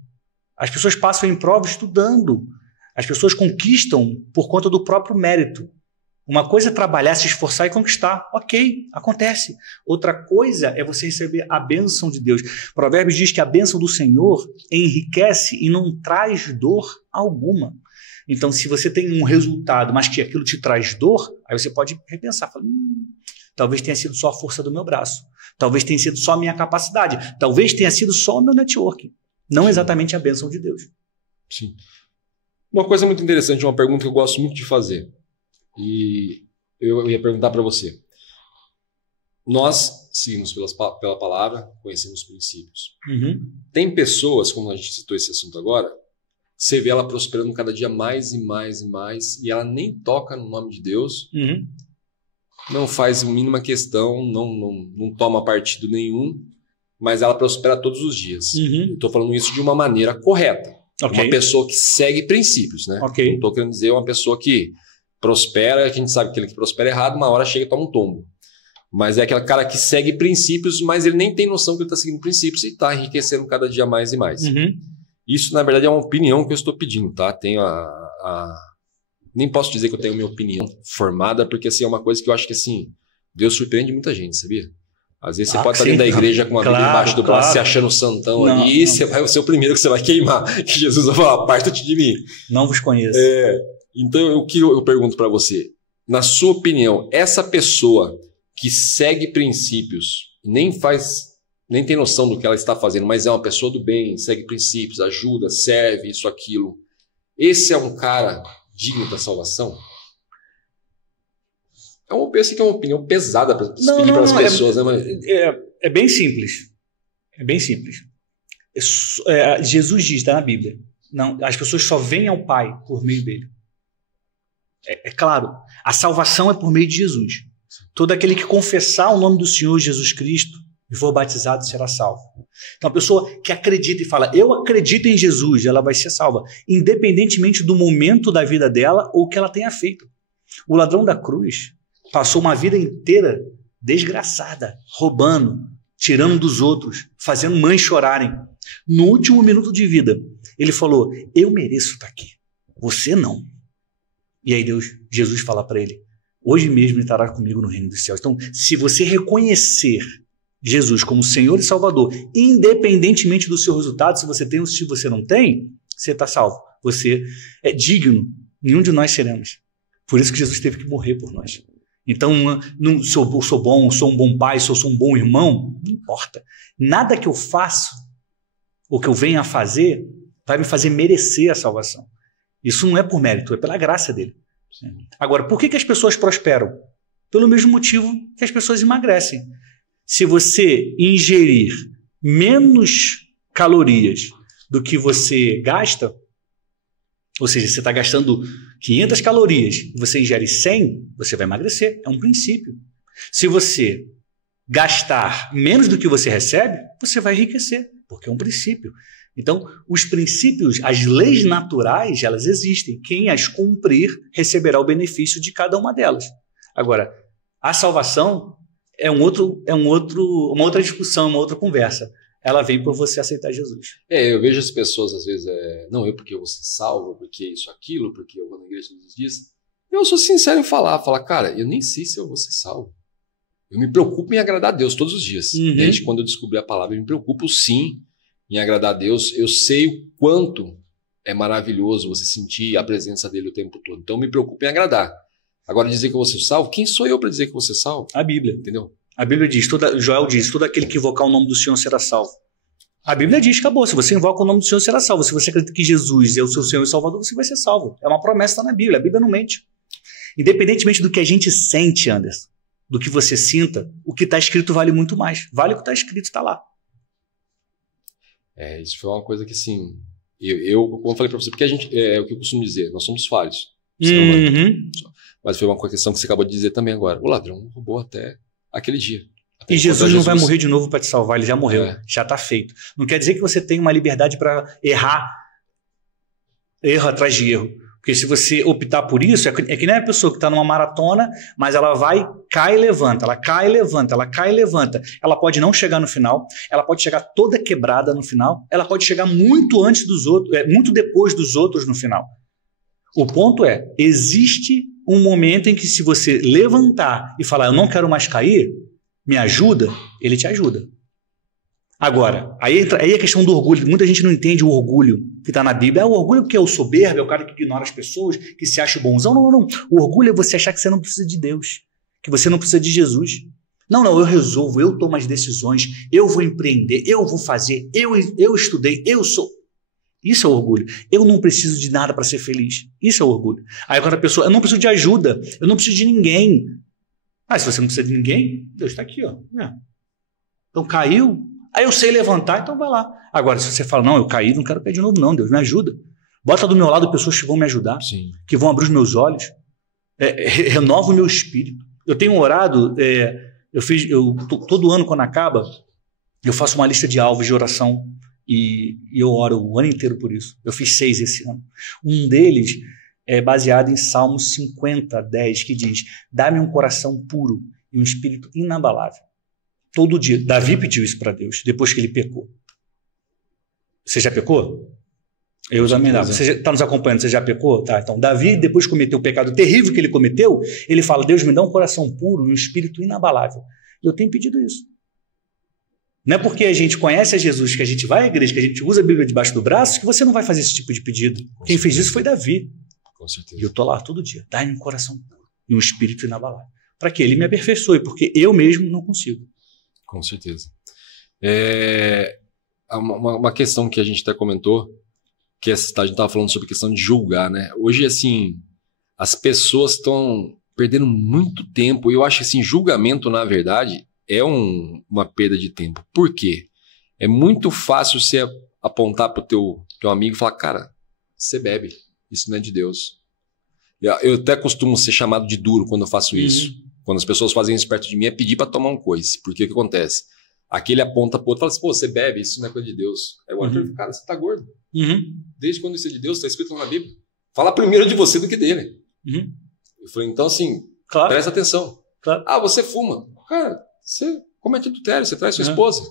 As pessoas passam em prova estudando. As pessoas conquistam por conta do próprio mérito. Uma coisa é trabalhar, se esforçar e conquistar. Ok, acontece. Outra coisa é você receber a bênção de Deus. Provérbios diz que a bênção do Senhor enriquece e não traz dor alguma. Então, se você tem um resultado, mas que aquilo te traz dor, aí você pode repensar. Fala, talvez tenha sido só a força do meu braço. Talvez tenha sido só a minha capacidade. Talvez tenha sido só o meu network. Não exatamente a bênção de Deus. Sim. Uma coisa muito interessante, uma pergunta que eu gosto muito de fazer. E eu ia perguntar para você. Nós seguimos pela palavra, conhecemos os princípios. Tem pessoas, como a gente citou esse assunto agora, você vê ela prosperando cada dia mais e mais e mais, e ela nem toca no nome de Deus, não faz a mínima questão, não toma partido nenhum, mas ela prospera todos os dias. Eu estou falando isso de uma maneira correta. Uma pessoa que segue princípios, né? Não estou querendo dizer uma pessoa que prospera, a gente sabe que aquele que prospera errado, uma hora chega e toma um tombo. Mas é aquele cara que segue princípios, mas ele nem tem noção que ele está seguindo princípios e está enriquecendo cada dia mais e mais. Isso, na verdade, é uma opinião que eu estou pedindo, tá? Tenho nem posso dizer que eu tenho minha opinião formada, porque assim, é uma coisa que eu acho que assim, Deus surpreende muita gente, sabia? Às vezes você pode estar dentro da igreja com uma Bíblia embaixo do braço, se achando santão ali, e você vai ser o primeiro que você vai queimar. Que Jesus vai falar, aparta-te de mim. Não vos conheço. Então, o que eu pergunto para você? Na sua opinião, essa pessoa que segue princípios, nem tem noção do que ela está fazendo, mas é uma pessoa do bem, segue princípios, ajuda, serve, isso, aquilo. Esse é um cara digno da salvação? Eu penso que é uma opinião pesada para pedir para as pessoas, né? Mas... É bem simples. É bem simples. Jesus diz, está na Bíblia, as pessoas só vêm ao Pai por meio dele. É claro, a salvação é por meio de Jesus. Todo aquele que confessar o nome do Senhor Jesus Cristo e for batizado será salvo. Então a pessoa que acredita e fala, eu acredito em Jesus, ela vai ser salva, independentemente do momento da vida dela ou que ela tenha feito. O ladrão da cruz passou uma vida inteira desgraçada, roubando, tirando dos outros, fazendo mães chorarem. No último minuto de vida, ele falou, eu mereço estar aqui, você não. E aí Jesus fala para ele, hoje mesmo ele estará comigo no reino dos céus. Então, se você reconhecer Jesus como Senhor e Salvador, independentemente do seu resultado, se você tem ou se você não tem, você está salvo. Você é digno, nenhum de nós seremos. Por isso que Jesus teve que morrer por nós. Então, se eu sou bom, sou um bom pai, se eu sou um bom irmão, não importa. Nada que eu faço, ou que eu venha a fazer, vai me fazer merecer a salvação. Isso não é por mérito, é pela graça dele. Agora, por que as pessoas prosperam? Pelo mesmo motivo que as pessoas emagrecem. Se você ingerir menos calorias do que você gasta, ou seja, você está gastando 500 calorias e você ingere 100, você vai emagrecer. É um princípio. Se você gastar menos do que você recebe, você vai enriquecer, porque é um princípio. Então, os princípios, as leis naturais, elas existem. Quem as cumprir receberá o benefício de cada uma delas. Agora, a salvação é uma outra discussão, uma outra conversa. Ela vem por você aceitar Jesus. Eu vejo as pessoas, às vezes, porque eu vou ser salvo, porque isso, aquilo, porque eu vou na igreja todos os dias. Eu sou sincero em falar, cara, eu nem sei se eu vou ser salvo. Eu me preocupo em agradar a Deus todos os dias. Desde quando eu descobri a palavra, eu me preocupo sim em agradar a Deus. Eu sei o quanto é maravilhoso você sentir a presença dele o tempo todo. Então, eu me preocupo em agradar. Agora, dizer que eu vou ser salvo, quem sou eu para dizer que eu vou ser salvo? A Bíblia. Entendeu? A Bíblia diz, Joel diz, todo aquele que invocar o nome do Senhor será salvo. A Bíblia diz, acabou, se você invoca o nome do Senhor será salvo. Se você acredita que Jesus é o seu Senhor e Salvador, você vai ser salvo. É uma promessa, está na Bíblia, a Bíblia não mente. Independentemente do que a gente sente, Anderson, do que você sinta, o que está escrito vale muito mais. Vale o que está escrito, está lá. Isso foi uma coisa que, assim, como eu falei para você, porque a gente, é o que eu costumo dizer, nós somos falhos. Mas foi uma questão que você acabou de dizer também agora. O ladrão roubou até aquele dia. E Jesus não vai morrer de novo para te salvar, ele já morreu, já está feito. Não quer dizer que você tem uma liberdade para errar, erro atrás de erro. Porque se você optar por isso, é que nem a pessoa que está numa maratona, mas ela vai, cai e levanta, ela cai e levanta, ela cai e levanta. Ela pode não chegar no final, ela pode chegar toda quebrada no final, ela pode chegar muito antes dos outros, muito depois dos outros no final. O ponto é, existe um momento em que se você levantar e falar, eu não quero mais cair, me ajuda, ele te ajuda. Agora, aí é a questão do orgulho. Muita gente não entende o orgulho que está na Bíblia. O orgulho que é o soberbo, é o cara que ignora as pessoas, que se acha bonzão. Não. O orgulho é você achar que você não precisa de Deus, que você não precisa de Jesus. Não, eu resolvo, eu tomo as decisões, eu vou empreender, eu vou fazer, eu estudei, eu sou... Isso é orgulho. Eu não preciso de nada para ser feliz. Isso é orgulho. Aí quando a pessoa, eu não preciso de ajuda, eu não preciso de ninguém. Se você não precisa de ninguém, Deus está aqui, ó. Então caiu, aí eu sei levantar, então vai lá. Agora, se você fala, não, eu caí, não quero cair de novo, não, Deus me ajuda. Bota do meu lado pessoas que vão me ajudar, que vão abrir os meus olhos, renova o meu espírito. Eu tenho orado, todo ano quando acaba, eu faço uma lista de alvos de oração e eu oro o ano inteiro por isso. Eu fiz 6 esse ano. Um deles é baseado em Salmos 50, 10, que diz, dá-me um coração puro e um espírito inabalável. Todo dia. Davi pediu isso para Deus, depois que ele pecou. Você já pecou? Eu também não. Você está nos acompanhando, você já pecou? Tá, então, Davi, depois que cometeu o pecado terrível que ele cometeu, ele fala, Deus me dá um coração puro e um espírito inabalável. E eu tenho pedido isso. Não é porque a gente conhece a Jesus, que a gente vai à igreja, que a gente usa a Bíblia debaixo do braço, que você não vai fazer esse tipo de pedido. Quem fez isso foi Davi. Com certeza. E eu estou lá todo dia. Dá-me um coração puro e um espírito inabalável. Para que ele me aperfeiçoe, porque eu mesmo não consigo. Com certeza. Uma questão que a gente até comentou, que a gente estava falando sobre a questão de julgar, né? Hoje, assim, as pessoas estão perdendo muito tempo. E eu acho que, assim, julgamento, na verdade, é uma perda de tempo. Por quê? É muito fácil você apontar para o teu amigo e falar, cara, você bebe. Isso não é de Deus. Eu até costumo ser chamado de duro quando eu faço isso. Quando as pessoas fazem isso perto de mim, é pedir para tomar um coice. Porque o que acontece? Aquele aponta pro outro e fala assim, pô, você bebe, isso não é coisa de Deus. Aí o Arthur fica, cara, você tá gordo. Desde quando isso é de Deus, está escrito na Bíblia. Fala primeiro de você do que dele. Eu falei, então assim, presta atenção. Você fuma. Cara, você comete adultério, você traz sua esposa.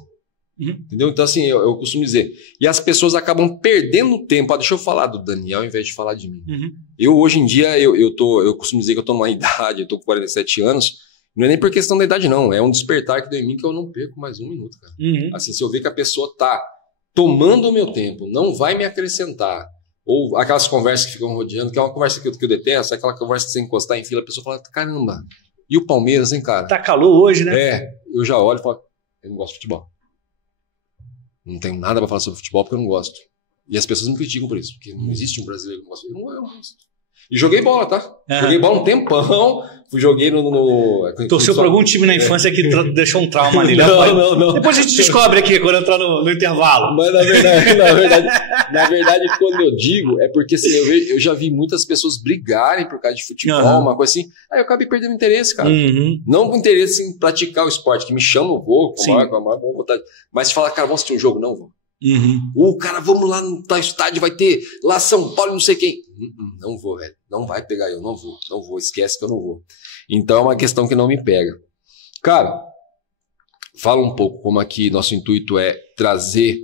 Entendeu? Então, assim, eu costumo dizer. E as pessoas acabam perdendo tempo. Deixa eu falar do Daniel ao invés de falar de mim. Eu, hoje em dia, eu costumo dizer que eu tô numa idade, eu tô com 47 anos. Não é nem por questão da idade, não. É um despertar que deu em mim que eu não perco mais 1 minuto, cara. Assim, se eu ver que a pessoa tá tomando o meu tempo, não vai me acrescentar. Ou aquelas conversas que ficam rodeando, que é uma conversa que eu detesto, aquela conversa que você encostar em fila, a pessoa fala, caramba, e o Palmeiras, hein, cara? Tá calor hoje, né? Eu já olho e falo, eu não gosto de futebol. Não tenho nada para falar sobre futebol porque eu não gosto. E as pessoas me criticam por isso, porque não existe um brasileiro que não gosta. Eu não gosto. E joguei bola, tá? Joguei bola um tempão. Joguei no... Torceu por algum time na infância que deixou um trauma ali. Não. Depois a gente descobre aqui quando entrar no intervalo. Mas na verdade, quando eu digo, é porque assim, eu já vi muitas pessoas brigarem por causa de futebol, uma coisa assim. Aí eu acabei perdendo interesse, cara. Não com interesse em praticar o esporte, que me chama, eu vou, com a maior boa vontade. Mas se fala, cara, vamos assistir um jogo? Não vou. Cara, vamos lá no tal estádio, vai ter lá São Paulo, não sei quem. Não vou, velho. Não vai pegar eu, não vou. Esquece que eu não vou. Então é uma questão que não me pega. Cara, fala um pouco como aqui nosso intuito é trazer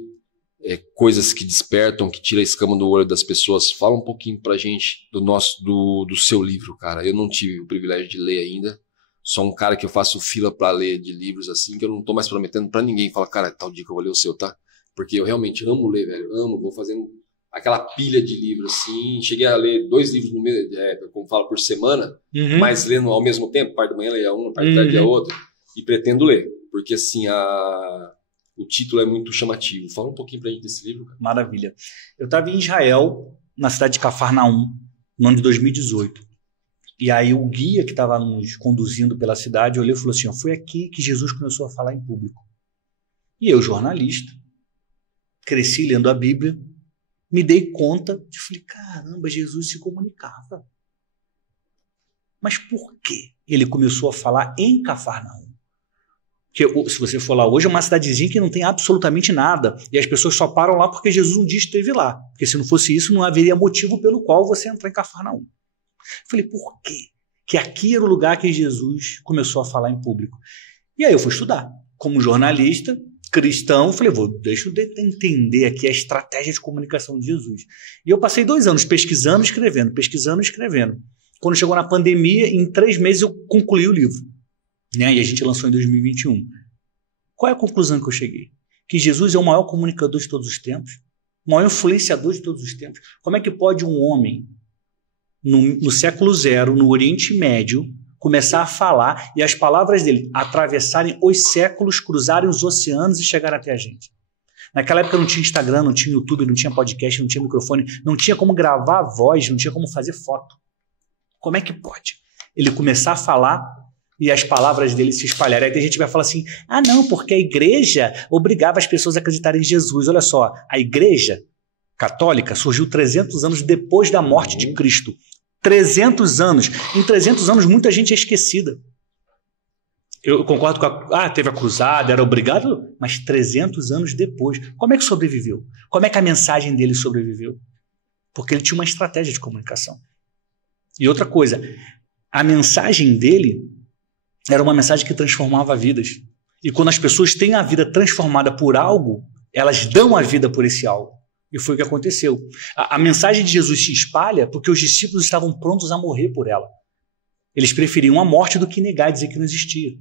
coisas que despertam, que tiram a escama do olho das pessoas. Fala um pouquinho pra gente do seu livro, cara. Eu não tive o privilégio de ler ainda. Sou um cara que eu faço fila pra ler de livros assim, que eu não tô mais prometendo pra ninguém. Fala, cara, tal dia que eu vou ler o seu, tá? Porque eu realmente amo ler, velho. Vou fazendo aquela pilha de livros, assim. Cheguei a ler 2 livros no mês, como falo, por semana, mas lendo ao mesmo tempo, parte da manhã leia um, parte da tarde leia outro. E pretendo ler, porque assim, o título é muito chamativo. Fala um pouquinho pra gente desse livro, cara. Maravilha. Eu estava em Israel, na cidade de Cafarnaum, no ano de 2018. E aí o guia que estava nos conduzindo pela cidade olhou e falou assim, foi aqui que Jesus começou a falar em público. E eu, jornalista, cresci lendo a Bíblia, me dei conta de, falei, caramba, Jesus se comunicava. Mas por que ele começou a falar em Cafarnaum? Porque se você for lá hoje, é uma cidadezinha que não tem absolutamente nada. E as pessoas só param lá porque Jesus um dia esteve lá. Porque se não fosse isso, não haveria motivo pelo qual você entrar em Cafarnaum. Falei, por quê? Que aqui era o lugar que Jesus começou a falar em público. E aí eu fui estudar. Como jornalista, cristão, falei, deixa eu entender aqui a estratégia de comunicação de Jesus. E eu passei 2 anos pesquisando e escrevendo, pesquisando e escrevendo. Quando chegou na pandemia, em 3 meses eu concluí o livro. Né? E a gente lançou em 2021. Qual é a conclusão que eu cheguei? Que Jesus é o maior comunicador de todos os tempos, o maior influenciador de todos os tempos. Como é que pode um homem, no século 0, no Oriente Médio, começar a falar e as palavras dele atravessarem os séculos, cruzarem os oceanos e chegarem até a gente? Naquela época não tinha Instagram, não tinha YouTube, não tinha podcast, não tinha microfone, não tinha como gravar a voz, não tinha como fazer foto. Como é que pode ele começar a falar e as palavras dele se espalharem? Aí tem gente que vai falar assim, não, porque a igreja obrigava as pessoas a acreditarem em Jesus. Olha só, a igreja católica surgiu 300 anos depois da morte de Cristo. 300 anos. Em 300 anos, muita gente é esquecida. Eu concordo com teve a cruzada, era obrigado, mas 300 anos depois. Como é que sobreviveu? Como é que a mensagem dele sobreviveu? Porque ele tinha uma estratégia de comunicação. E outra coisa, a mensagem dele era uma mensagem que transformava vidas. E quando as pessoas têm a vida transformada por algo, elas dão a vida por esse algo. E foi o que aconteceu. A mensagem de Jesus se espalha porque os discípulos estavam prontos a morrer por ela. Eles preferiam a morte do que negar e dizer que não existia.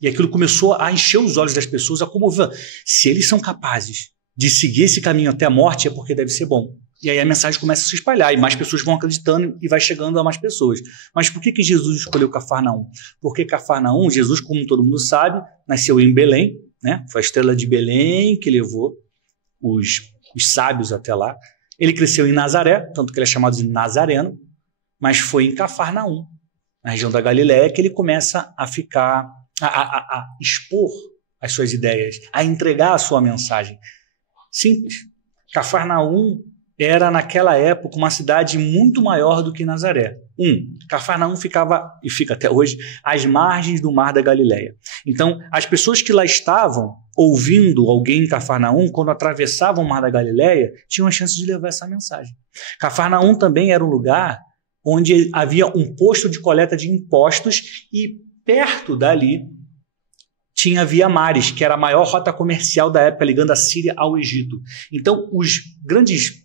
E aquilo começou a encher os olhos das pessoas, a comover. Se eles são capazes de seguir esse caminho até a morte, é porque deve ser bom. E aí a mensagem começa a se espalhar e mais pessoas vão acreditando e vai chegando a mais pessoas. Mas por que Jesus escolheu Cafarnaum? Porque Cafarnaum, Jesus, como todo mundo sabe, nasceu em Belém, né? Foi a estrela de Belém que levou os sábios até lá. Ele cresceu em Nazaré, tanto que ele é chamado de Nazareno, mas foi em Cafarnaum, na região da Galiléia, que ele começa a ficar, a expor as suas ideias, a entregar a sua mensagem. Simples. Cafarnaum era, naquela época, uma cidade muito maior do que Nazaré. Cafarnaum ficava, e fica até hoje, às margens do mar da Galiléia. Então, as pessoas que lá estavam, ouvindo alguém em Cafarnaum, quando atravessavam o mar da Galiléia, tinham a chance de levar essa mensagem. Cafarnaum também era um lugar onde havia um posto de coleta de impostos e perto dali tinha a Via Maris, que era a maior rota comercial da época, ligando a Síria ao Egito. Então, os grandes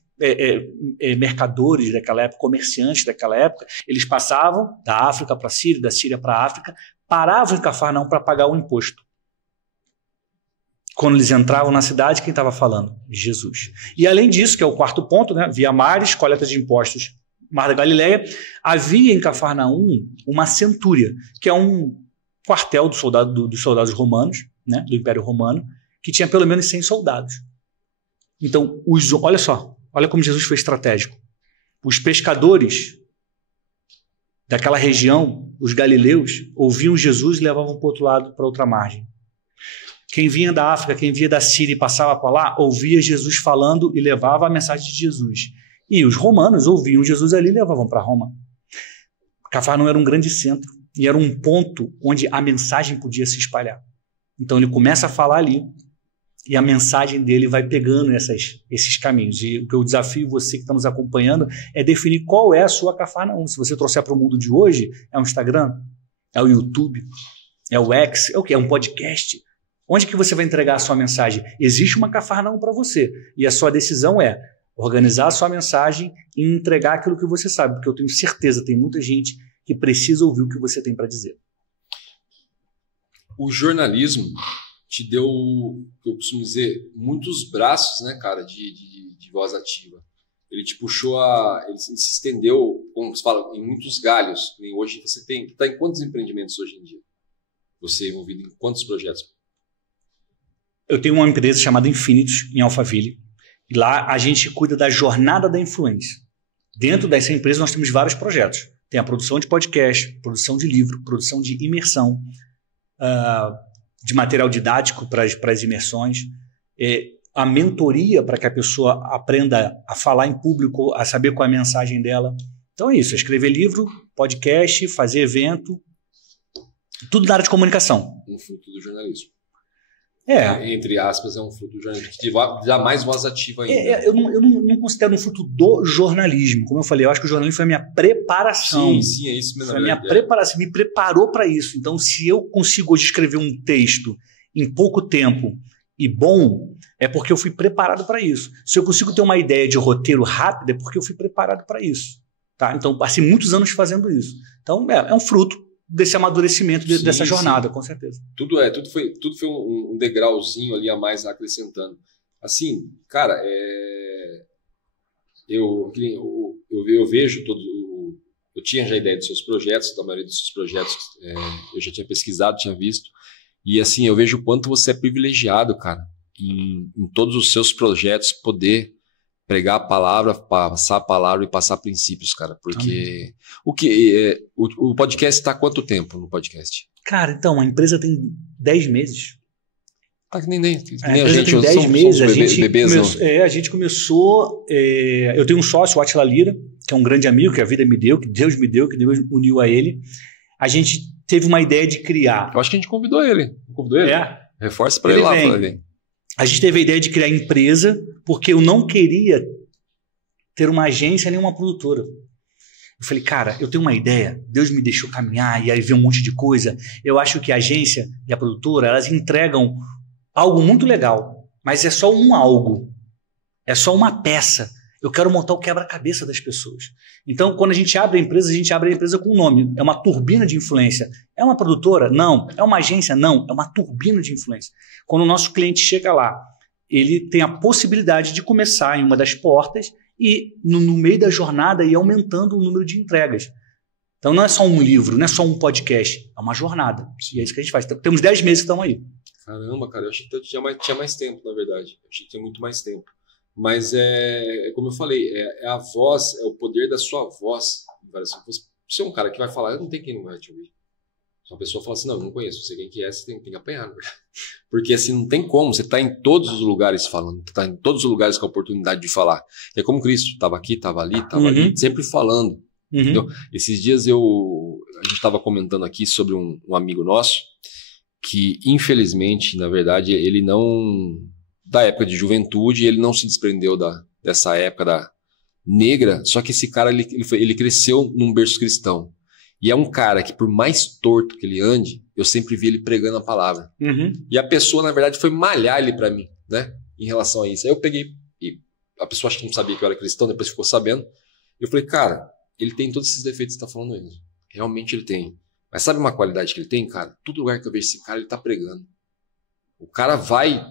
mercadores daquela época, comerciantes daquela época, eles passavam da África para a Síria, da Síria para a África, paravam em Cafarnaum para pagar o imposto. Quando eles entravam na cidade, quem estava falando? Jesus. E além disso, que é o quarto ponto, né? Via Maris, coleta de impostos, Mar da Galileia, havia em Cafarnaum uma centúria, que é um quartel dos soldados romanos, né? Do Império Romano, que tinha pelo menos 100 soldados. Então, olha só, olha como Jesus foi estratégico. Os pescadores daquela região, os galileus, ouviam Jesus e levavam para o outro lado, para outra margem. Quem vinha da África, quem vinha da Síria e passava por lá, ouvia Jesus falando e levava a mensagem de Jesus. E os romanos ouviam Jesus ali e levavam para Roma. Cafarnaum era um grande centro e era um ponto onde a mensagem podia se espalhar. Então ele começa a falar ali e a mensagem dele vai pegando esses caminhos. E o que eu desafio você que está nos acompanhando é definir qual é a sua Cafarnaum. Se você trouxer para o mundo de hoje, é um Instagram, é o YouTube, é o X, é o quê? É um podcast. Onde que você vai entregar a sua mensagem? Existe uma Cafarnaum para você. E a sua decisão é organizar a sua mensagem e entregar aquilo que você sabe. Porque eu tenho certeza, tem muita gente que precisa ouvir o que você tem para dizer. O jornalismo te deu, eu costumo dizer, muitos braços, né, cara, de voz ativa. Ele te puxou ele se estendeu, como se fala, em muitos galhos. E hoje você está em quantos empreendimentos hoje em dia? Você é envolvido em quantos projetos? Eu tenho uma empresa chamada Infinitus, em Alphaville. E lá a gente cuida da jornada da influência. Dentro dessa empresa nós temos vários projetos. Tem a produção de podcast, produção de livro, produção de imersão, de material didático para as imersões, a mentoria para que a pessoa aprenda a falar em público, a saber qual é a mensagem dela. Então é isso, escrever livro, podcast, fazer evento, tudo na área de comunicação. Um fruto do jornalismo. Entre aspas, é um fruto do jornalismo, que dá mais voz ativa ainda. Eu não considero um fruto do jornalismo. Como eu falei, eu acho que o jornalismo foi a minha preparação. Sim, é isso mesmo. Foi a minha preparação, me preparou para isso. Então, se eu consigo hoje escrever um texto em pouco tempo e bom, é porque eu fui preparado para isso. Se eu consigo ter uma ideia de roteiro rápido, é porque eu fui preparado para isso. Tá? Então, passei muitos anos fazendo isso. Então, é um fruto desse amadurecimento, dessa jornada, com certeza. Tudo foi um degrauzinho ali a mais acrescentando. Assim, cara, eu vejo eu tinha já ideia dos seus projetos, da maioria dos seus projetos eu já tinha pesquisado, tinha visto, e assim, eu vejo o quanto você é privilegiado, cara, em todos os seus projetos poder pregar a palavra, passar a palavra e passar princípios, cara, porque o podcast está há quanto tempo no podcast? Cara, então, a empresa tem 10 meses. Tá que nem a gente, tem 10 meses, a gente começou, eu tenho um sócio, o Atila Lira, que é um grande amigo, que a vida me deu, que Deus me deu, que Deus uniu a ele. A gente teve uma ideia de criar. Eu acho que a gente convidou ele. Reforça para ele lá. A gente teve a ideia de criar empresa porque eu não queria ter uma agência nem uma produtora. Eu falei, cara, eu tenho uma ideia, Deus me deixou caminhar e aí ver um monte de coisa. Eu acho que a agência e a produtora, elas entregam algo muito legal, mas é só um algo, é só uma peça. Eu quero montar o quebra-cabeça das pessoas. Então, quando a gente abre a empresa com um nome. É uma turbina de influência. É uma produtora? Não. É uma agência? Não. É uma turbina de influência. Quando o nosso cliente chega lá, ele tem a possibilidade de começar em uma das portas e, no meio da jornada, ir aumentando o número de entregas. Então, não é só um livro, não é só um podcast. É uma jornada. E é isso que a gente faz. Temos 10 meses que estão aí. Caramba, cara. Eu achei que tinha mais tempo, na verdade. Eu achei que tinha muito mais tempo. Mas como eu falei, é a voz, é o poder da sua voz. Você é um cara que vai falar, não tem quem não vai te ouvir. Se uma pessoa fala assim, não conheço, você quem que é, você tem que apanhar. Porque assim, não tem como, você está em todos os lugares falando, está em todos os lugares com a oportunidade de falar. É como Cristo, estava aqui, estava ali, sempre falando. Entendeu? Esses dias a gente estava comentando aqui sobre um amigo nosso, que infelizmente, na verdade, ele não... da época de juventude, ele não se desprendeu dessa época da negra, só que esse cara ele cresceu num berço cristão. E é um cara que, por mais torto que ele ande, eu sempre vi ele pregando a palavra. E a pessoa, na verdade, foi malhar ele para mim, né? Em relação a isso. Aí eu peguei, e a pessoa acho que não sabia que eu era cristão, depois ficou sabendo. Eu falei, cara, ele tem todos esses defeitos que você tá falando aí. Realmente ele tem. Mas sabe uma qualidade que ele tem, cara? Todo lugar que eu vejo esse cara, ele tá pregando. O cara vai...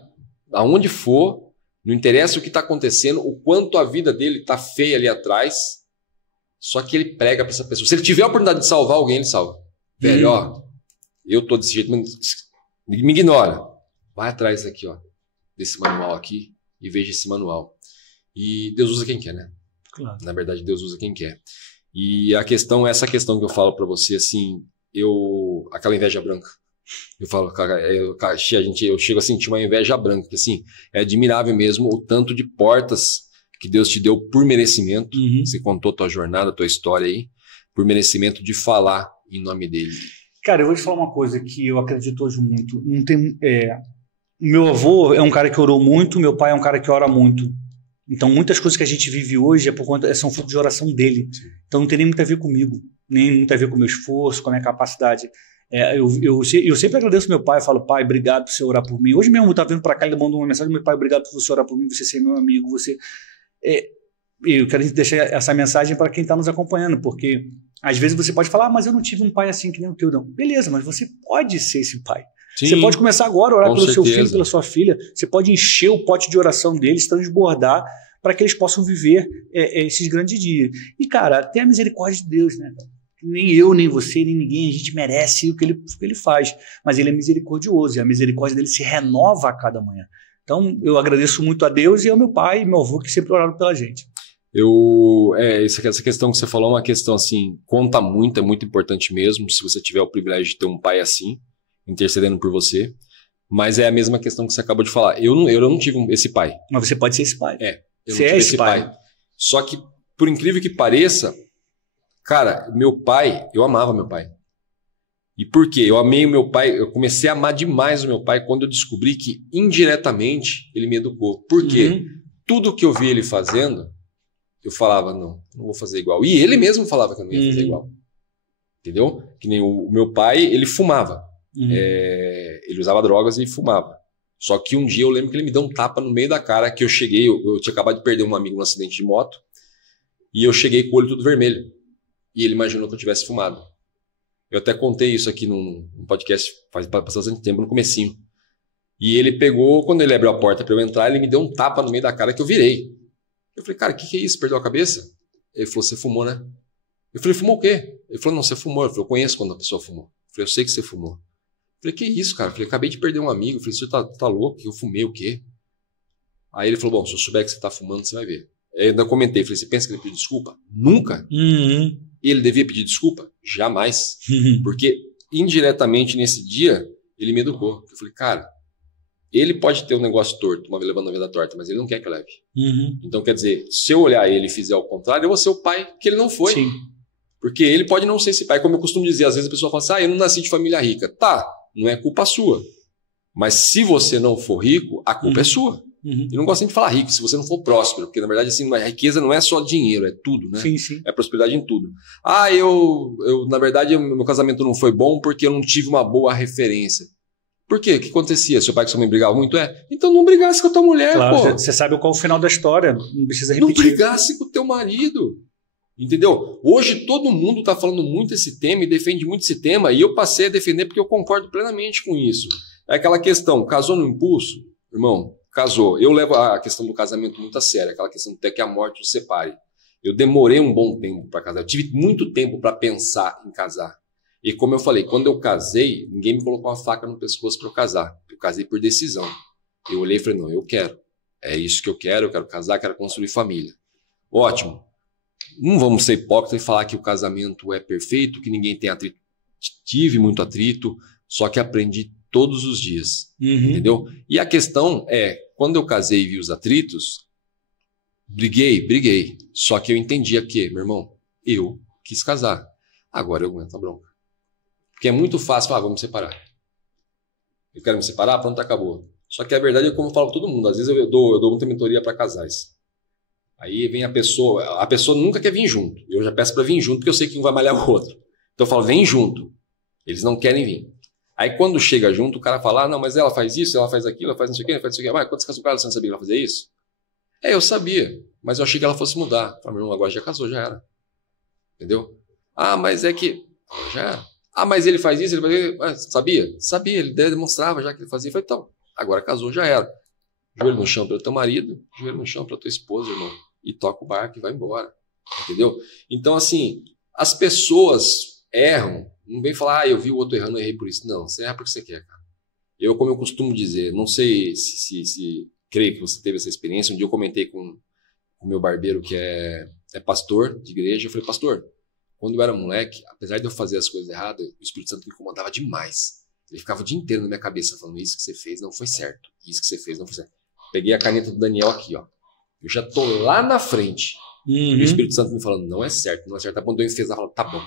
aonde for, não interessa o que está acontecendo, o quanto a vida dele está feia ali atrás, só que ele prega para essa pessoa. Se ele tiver a oportunidade de salvar alguém, ele salva. Velho, ó, eu tô desse jeito, me ignora. Vai atrás aqui, ó, desse manual aqui e veja esse manual. E Deus usa quem quer, né? Claro. Na verdade, Deus usa quem quer. E essa questão que eu falo para você, assim, aquela inveja branca. Eu falo, cara, eu chego a sentir uma inveja branca, que assim, é admirável mesmo o tanto de portas que Deus te deu por merecimento. Você contou tua jornada, tua história aí, por merecimento de falar em nome dele. Cara, eu vou te falar uma coisa que eu acredito hoje muito. Não tem, meu avô é um cara que orou muito, meu pai é um cara que ora muito. Então, muitas coisas que a gente vive hoje são fruto de oração dele. Então, não tem nem muito a ver comigo, nem muito a ver com o meu esforço, com a minha capacidade. Eu sempre agradeço meu pai, falo, pai, obrigado por você orar por mim. Hoje mesmo eu estava vindo para cá, ele mandou uma mensagem, meu pai, obrigado por você orar por mim, você ser meu amigo, eu quero deixar essa mensagem para quem está nos acompanhando, porque às vezes você pode falar, mas eu não tive um pai assim que nem o teu, não. Beleza, mas você pode ser esse pai. Sim, você pode começar agora a orar pelo seu filho, pela sua filha, você pode encher o pote de oração deles, transbordar, para que eles possam viver esses grandes dias. E, cara, tem a misericórdia de Deus, né? Nem eu, nem você, nem ninguém, a gente merece o que ele faz. Mas ele é misericordioso e a misericórdia dele se renova a cada manhã. Então, eu agradeço muito a Deus e ao meu pai e meu avô que sempre oraram pela gente. Essa questão que você falou é uma questão assim, conta muito, é muito importante mesmo, se você tiver o privilégio de ter um pai assim, intercedendo por você. Mas é a mesma questão que você acabou de falar. Eu não tive esse pai. Mas você pode ser esse pai. Você é esse pai. Só que, por incrível que pareça, cara, meu pai, eu amava meu pai. E por quê? Eu amei o meu pai, eu comecei a amar demais o meu pai quando eu descobri que, indiretamente, ele me educou. Por quê? Tudo que eu vi ele fazendo, eu falava, não vou fazer igual. E ele mesmo falava que eu não ia fazer igual. Entendeu? Que nem o meu pai, ele fumava. Ele usava drogas e fumava. Só que um dia eu lembro que ele me deu um tapa no meio da cara, que eu cheguei, eu tinha acabado de perder um amigo num acidente de moto, e eu cheguei com o olho tudo vermelho. E ele imaginou que eu tivesse fumado. Eu até contei isso aqui num podcast faz bastante tempo, no comecinho. E ele pegou, quando ele abriu a porta para eu entrar, ele me deu um tapa no meio da cara que eu virei. Eu falei, cara, o que é isso? Perdeu a cabeça? Ele falou, você fumou, né? Eu falei, fumou o quê? Ele falou, não, você fumou. Eu falei, eu conheço quando a pessoa fumou. Eu falei, eu sei que você fumou. Eu falei, que isso, cara? Eu falei, acabei de perder um amigo. Eu falei, você tá louco? Eu fumei o quê? Aí ele falou, bom, se eu souber que você tá fumando, você vai ver. Eu ainda comentei, falei, você pensa que ele pediu desculpa? Nunca. Ele devia pedir desculpa? Jamais. Porque, indiretamente, nesse dia, ele me educou. Eu falei, cara, ele pode ter um negócio torto, levando a vida torta, mas ele não quer que eu leve. Então, quer dizer, se eu olhar ele e fizer o contrário, eu vou ser o pai que ele não foi. Sim. Porque ele pode não ser esse pai. Como eu costumo dizer, às vezes a pessoa fala assim, eu não nasci de família rica. Tá, não é culpa sua. Mas se você não for rico, a culpa é sua. Eu não gosto nem de falar rico, se você não for próspero, porque na verdade assim, a riqueza não é só dinheiro, é tudo, né? Sim. É prosperidade em tudo. Na verdade, meu casamento não foi bom porque eu não tive uma boa referência. Por quê? O que acontecia? Seu pai com sua mãe brigavam muito? Então não brigasse com a tua mulher, claro, pô. Você sabe qual é o final da história, não precisa Não repetir. brigasse com o teu marido. Entendeu? Hoje todo mundo está falando muito esse tema e defende muito esse tema, e eu passei a defender porque eu concordo plenamente com isso. É aquela questão, casou no impulso? Irmão, casou. Eu levo a questão do casamento muito a sério, aquela questão até que a morte nos separe. Eu demorei um bom tempo para casar, eu tive muito tempo para pensar em casar. E como eu falei, quando eu casei, ninguém me colocou uma faca no pescoço para eu casar. Eu casei por decisão. Eu olhei e falei, não, eu quero. É isso que eu quero casar, quero construir família. Ótimo. Não vamos ser hipócritas e falar que o casamento é perfeito, que ninguém tem atrito. Tive muito atrito, só que aprendi todos os dias. Entendeu? E a questão é, quando eu casei e vi os atritos, briguei. Só que eu entendia que, meu irmão, eu quis casar. Agora eu aguento a bronca. Porque é muito fácil falar, vamos separar. Eu quero me separar, pronto, acabou. Só que a verdade é como eu falo para todo mundo. Às vezes eu dou muita mentoria para casais. Aí vem a pessoa nunca quer vir junto. Eu já peço para vir junto porque eu sei que um vai malhar o outro. Então eu falo, vem junto. Eles não querem vir. Aí quando chega junto, o cara fala, não, mas ela faz isso, ela faz aquilo, ela faz não sei o quê, ela faz isso aqui. Mas quando você casou com ela, você não sabia que ela fazia isso? Eu sabia, mas eu achei que ela fosse mudar. Eu falei, meu irmão, agora já casou, já era. Entendeu? Mas é que... Já era. Mas ele faz isso, ele faz isso. Sabia? Sabia, ele demonstrava já que ele fazia. Eu falei, então, agora casou, já era. Joelho no chão pelo teu marido, joelho no chão pela tua esposa, irmão. E toca o barco e vai embora. Entendeu? Então, assim, as pessoas erram. Não vem falar, eu vi o outro errando, eu errei por isso. Não, você erra porque você quer, cara. Como eu costumo dizer, não sei se creio que você teve essa experiência. Um dia eu comentei com o meu barbeiro, que é pastor de igreja. Eu falei, pastor, quando eu era moleque, apesar de eu fazer as coisas erradas, o Espírito Santo me incomodava demais. Ele ficava o dia inteiro na minha cabeça falando, isso que você fez não foi certo. Isso que você fez não foi certo. Peguei a caneta do Daniel aqui, ó. Eu já tô lá na frente. E o Espírito Santo me falando, não é certo, não é certo. Tá bom, eu fez, ela falou, tá bom.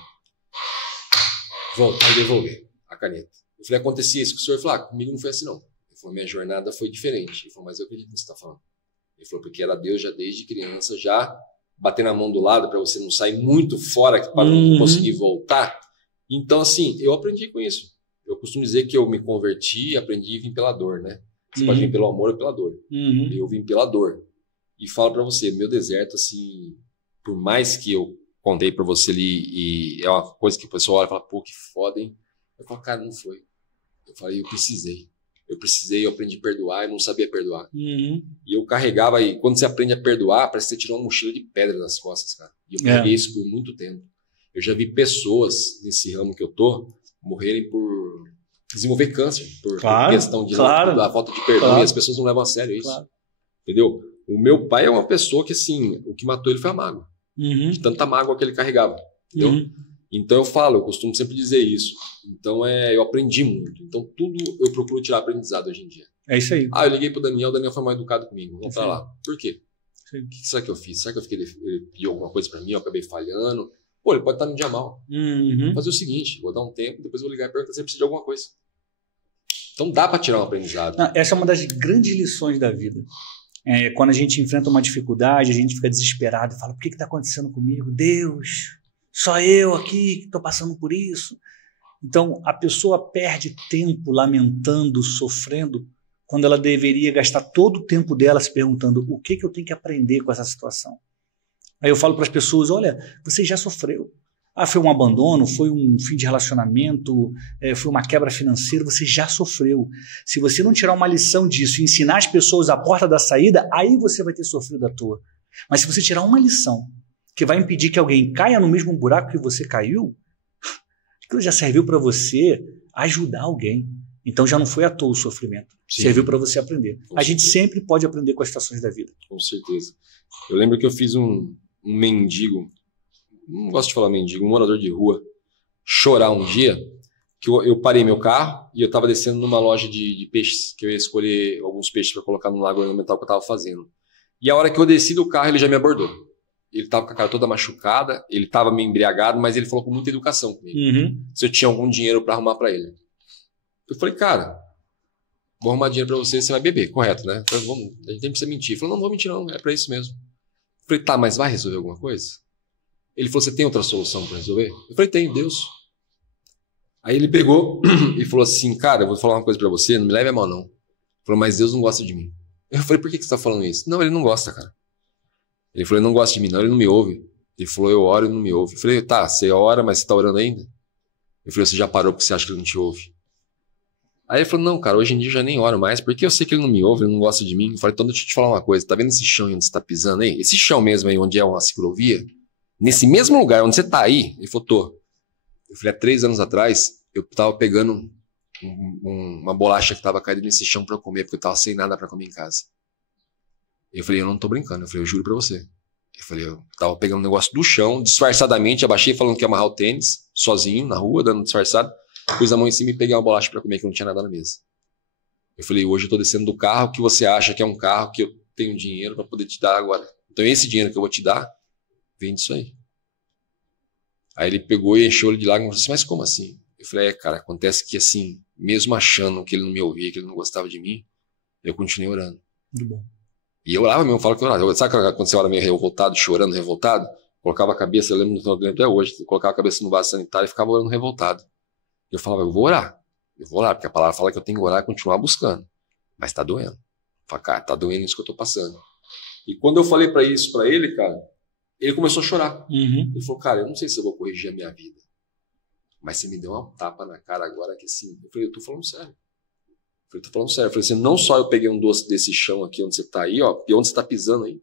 Volta a devolver a caneta. Eu falei, acontecia isso com o senhor? Ele falou, comigo não foi assim não. Ele falou, minha jornada foi diferente. Ele falou, mas eu acredito no que você está falando. Ele falou, porque era Deus já desde criança, já bater na mão do lado para você não sair muito fora para não conseguir voltar. Então, assim, eu aprendi com isso. Eu costumo dizer que eu me converti e aprendi a vir pela dor, né? Você pode vir pelo amor ou pela dor. Eu vim pela dor. E falo para você, meu deserto, assim, por mais que eu contei para você ali, e é uma coisa que o pessoal olha e fala, pô, que foda, hein? Eu falo, cara, não foi. Eu falei, eu precisei, eu aprendi a perdoar e não sabia perdoar. E eu carregava, e quando você aprende a perdoar, parece que você tirou uma mochila de pedra das costas, cara. E eu peguei isso por muito tempo. Eu já vi pessoas nesse ramo que eu tô morrerem por desenvolver câncer, por questão da falta de perdão, e as pessoas não levam a sério isso. Entendeu? O meu pai é uma pessoa que, assim, o que matou ele foi a mágoa. De tanta mágoa que ele carregava. Entendeu? Então eu costumo sempre dizer isso. Então eu aprendi muito. Então tudo eu procuro tirar aprendizado hoje em dia. É isso aí. Eu liguei pro Daniel, o Daniel foi mal educado comigo. Vamos pra lá. Por quê? O que será que eu fiz? Será que ele pediu alguma coisa pra mim? Eu acabei falhando? Pô, ele pode estar no dia mal. Vou fazer o seguinte, vou dar um tempo, depois eu vou ligar e perguntar se ele precisa de alguma coisa. Então dá pra tirar um aprendizado. Essa é uma das grandes lições da vida. Quando a gente enfrenta uma dificuldade, a gente fica desesperado e fala, por que está acontecendo comigo? Deus, só eu aqui que estou passando por isso. Então, a pessoa perde tempo lamentando, sofrendo, quando ela deveria gastar todo o tempo dela se perguntando o que eu tenho que aprender com essa situação. Aí eu falo para as pessoas, olha, você já sofreu. Foi um abandono, foi um fim de relacionamento, foi uma quebra financeira, você já sofreu. Se você não tirar uma lição disso e ensinar as pessoas a porta da saída, aí você vai ter sofrido à toa. Mas se você tirar uma lição que vai impedir que alguém caia no mesmo buraco que você caiu, aquilo já serviu para você ajudar alguém. Então já não foi à toa o sofrimento. Sim. Serviu para você aprender. A gente sempre pode aprender com as situações da vida. Com certeza. Eu lembro que eu fiz um mendigo, não gosto de falar mendigo, um morador de rua, chorar um dia, que eu parei meu carro e eu estava descendo numa loja de peixes, que eu ia escolher alguns peixes para colocar no lago ornamental que eu estava fazendo. E a hora que eu desci do carro, ele já me abordou. Ele estava com a cara toda machucada, ele estava meio embriagado, mas ele falou com muita educação comigo. Se eu tinha algum dinheiro para arrumar para ele. Eu falei, cara, vou arrumar dinheiro para você, você vai beber, correto, né? Então, a gente nem precisa mentir. Ele falou, não vou mentir não, é para isso mesmo. Eu falei, tá, mas vai resolver alguma coisa? Ele falou, você tem outra solução para resolver? Eu falei, tenho, Deus. Aí ele pegou e falou assim, cara, eu vou falar uma coisa para você, não me leve a mal não. Ele falou, mas Deus não gosta de mim. Eu falei, por que você está falando isso? Não, ele não gosta, cara. Ele falou, ele não gosta de mim não, ele não me ouve. Ele falou, eu oro e não me ouve. Eu falei, tá, você ora, mas você está orando ainda? Eu falei, você já parou porque você acha que ele não te ouve? Aí ele falou, não, cara, hoje em dia eu já nem oro mais, porque eu sei que ele não me ouve, ele não gosta de mim. Eu falei, então deixa eu te falar uma coisa, tá vendo esse chão aí onde você tá pisando aí? Esse chão mesmo aí onde é uma ciclovia, nesse mesmo lugar onde você tá aí, ele falou, tô. Eu falei, há 3 anos atrás, eu tava pegando uma bolacha que tava caída nesse chão pra eu comer, porque eu tava sem nada pra comer em casa. Eu falei, eu não tô brincando, eu falei, eu juro pra você. Eu falei, eu tava pegando um negócio do chão, disfarçadamente, abaixei falando que ia amarrar o tênis, sozinho, na rua, dando disfarçado. Pus a mão em cima e peguei uma bolacha pra comer, que não tinha nada na mesa. Eu falei, hoje eu tô descendo do carro que você acha que é um carro que eu tenho dinheiro pra poder te dar agora. Então esse dinheiro que eu vou te dar, vem disso aí. Aí ele pegou e encheu ele de lágrimas e falou assim, mas como assim? Eu falei, cara, acontece que assim, mesmo achando que ele não me ouvia, que ele não gostava de mim, eu continuei orando. Muito bom. E eu orava mesmo, eu falo que eu orava. Sabe quando você ora meio revoltado, chorando, revoltado? Colocava a cabeça, eu lembro até hoje, colocava a cabeça no vaso sanitário e ficava orando revoltado. Eu falava, eu vou orar, porque a palavra fala que eu tenho que orar e continuar buscando. Mas tá doendo. Eu falei, cara, tá doendo isso que eu tô passando. E quando eu falei isso pra ele, cara, ele começou a chorar. Ele falou, cara, eu não sei se eu vou corrigir a minha vida, mas você me deu uma tapa na cara agora que assim. Eu falei, eu tô falando sério. Eu falei assim, não só eu peguei um doce desse chão aqui onde você tá aí, ó, e onde você tá pisando aí,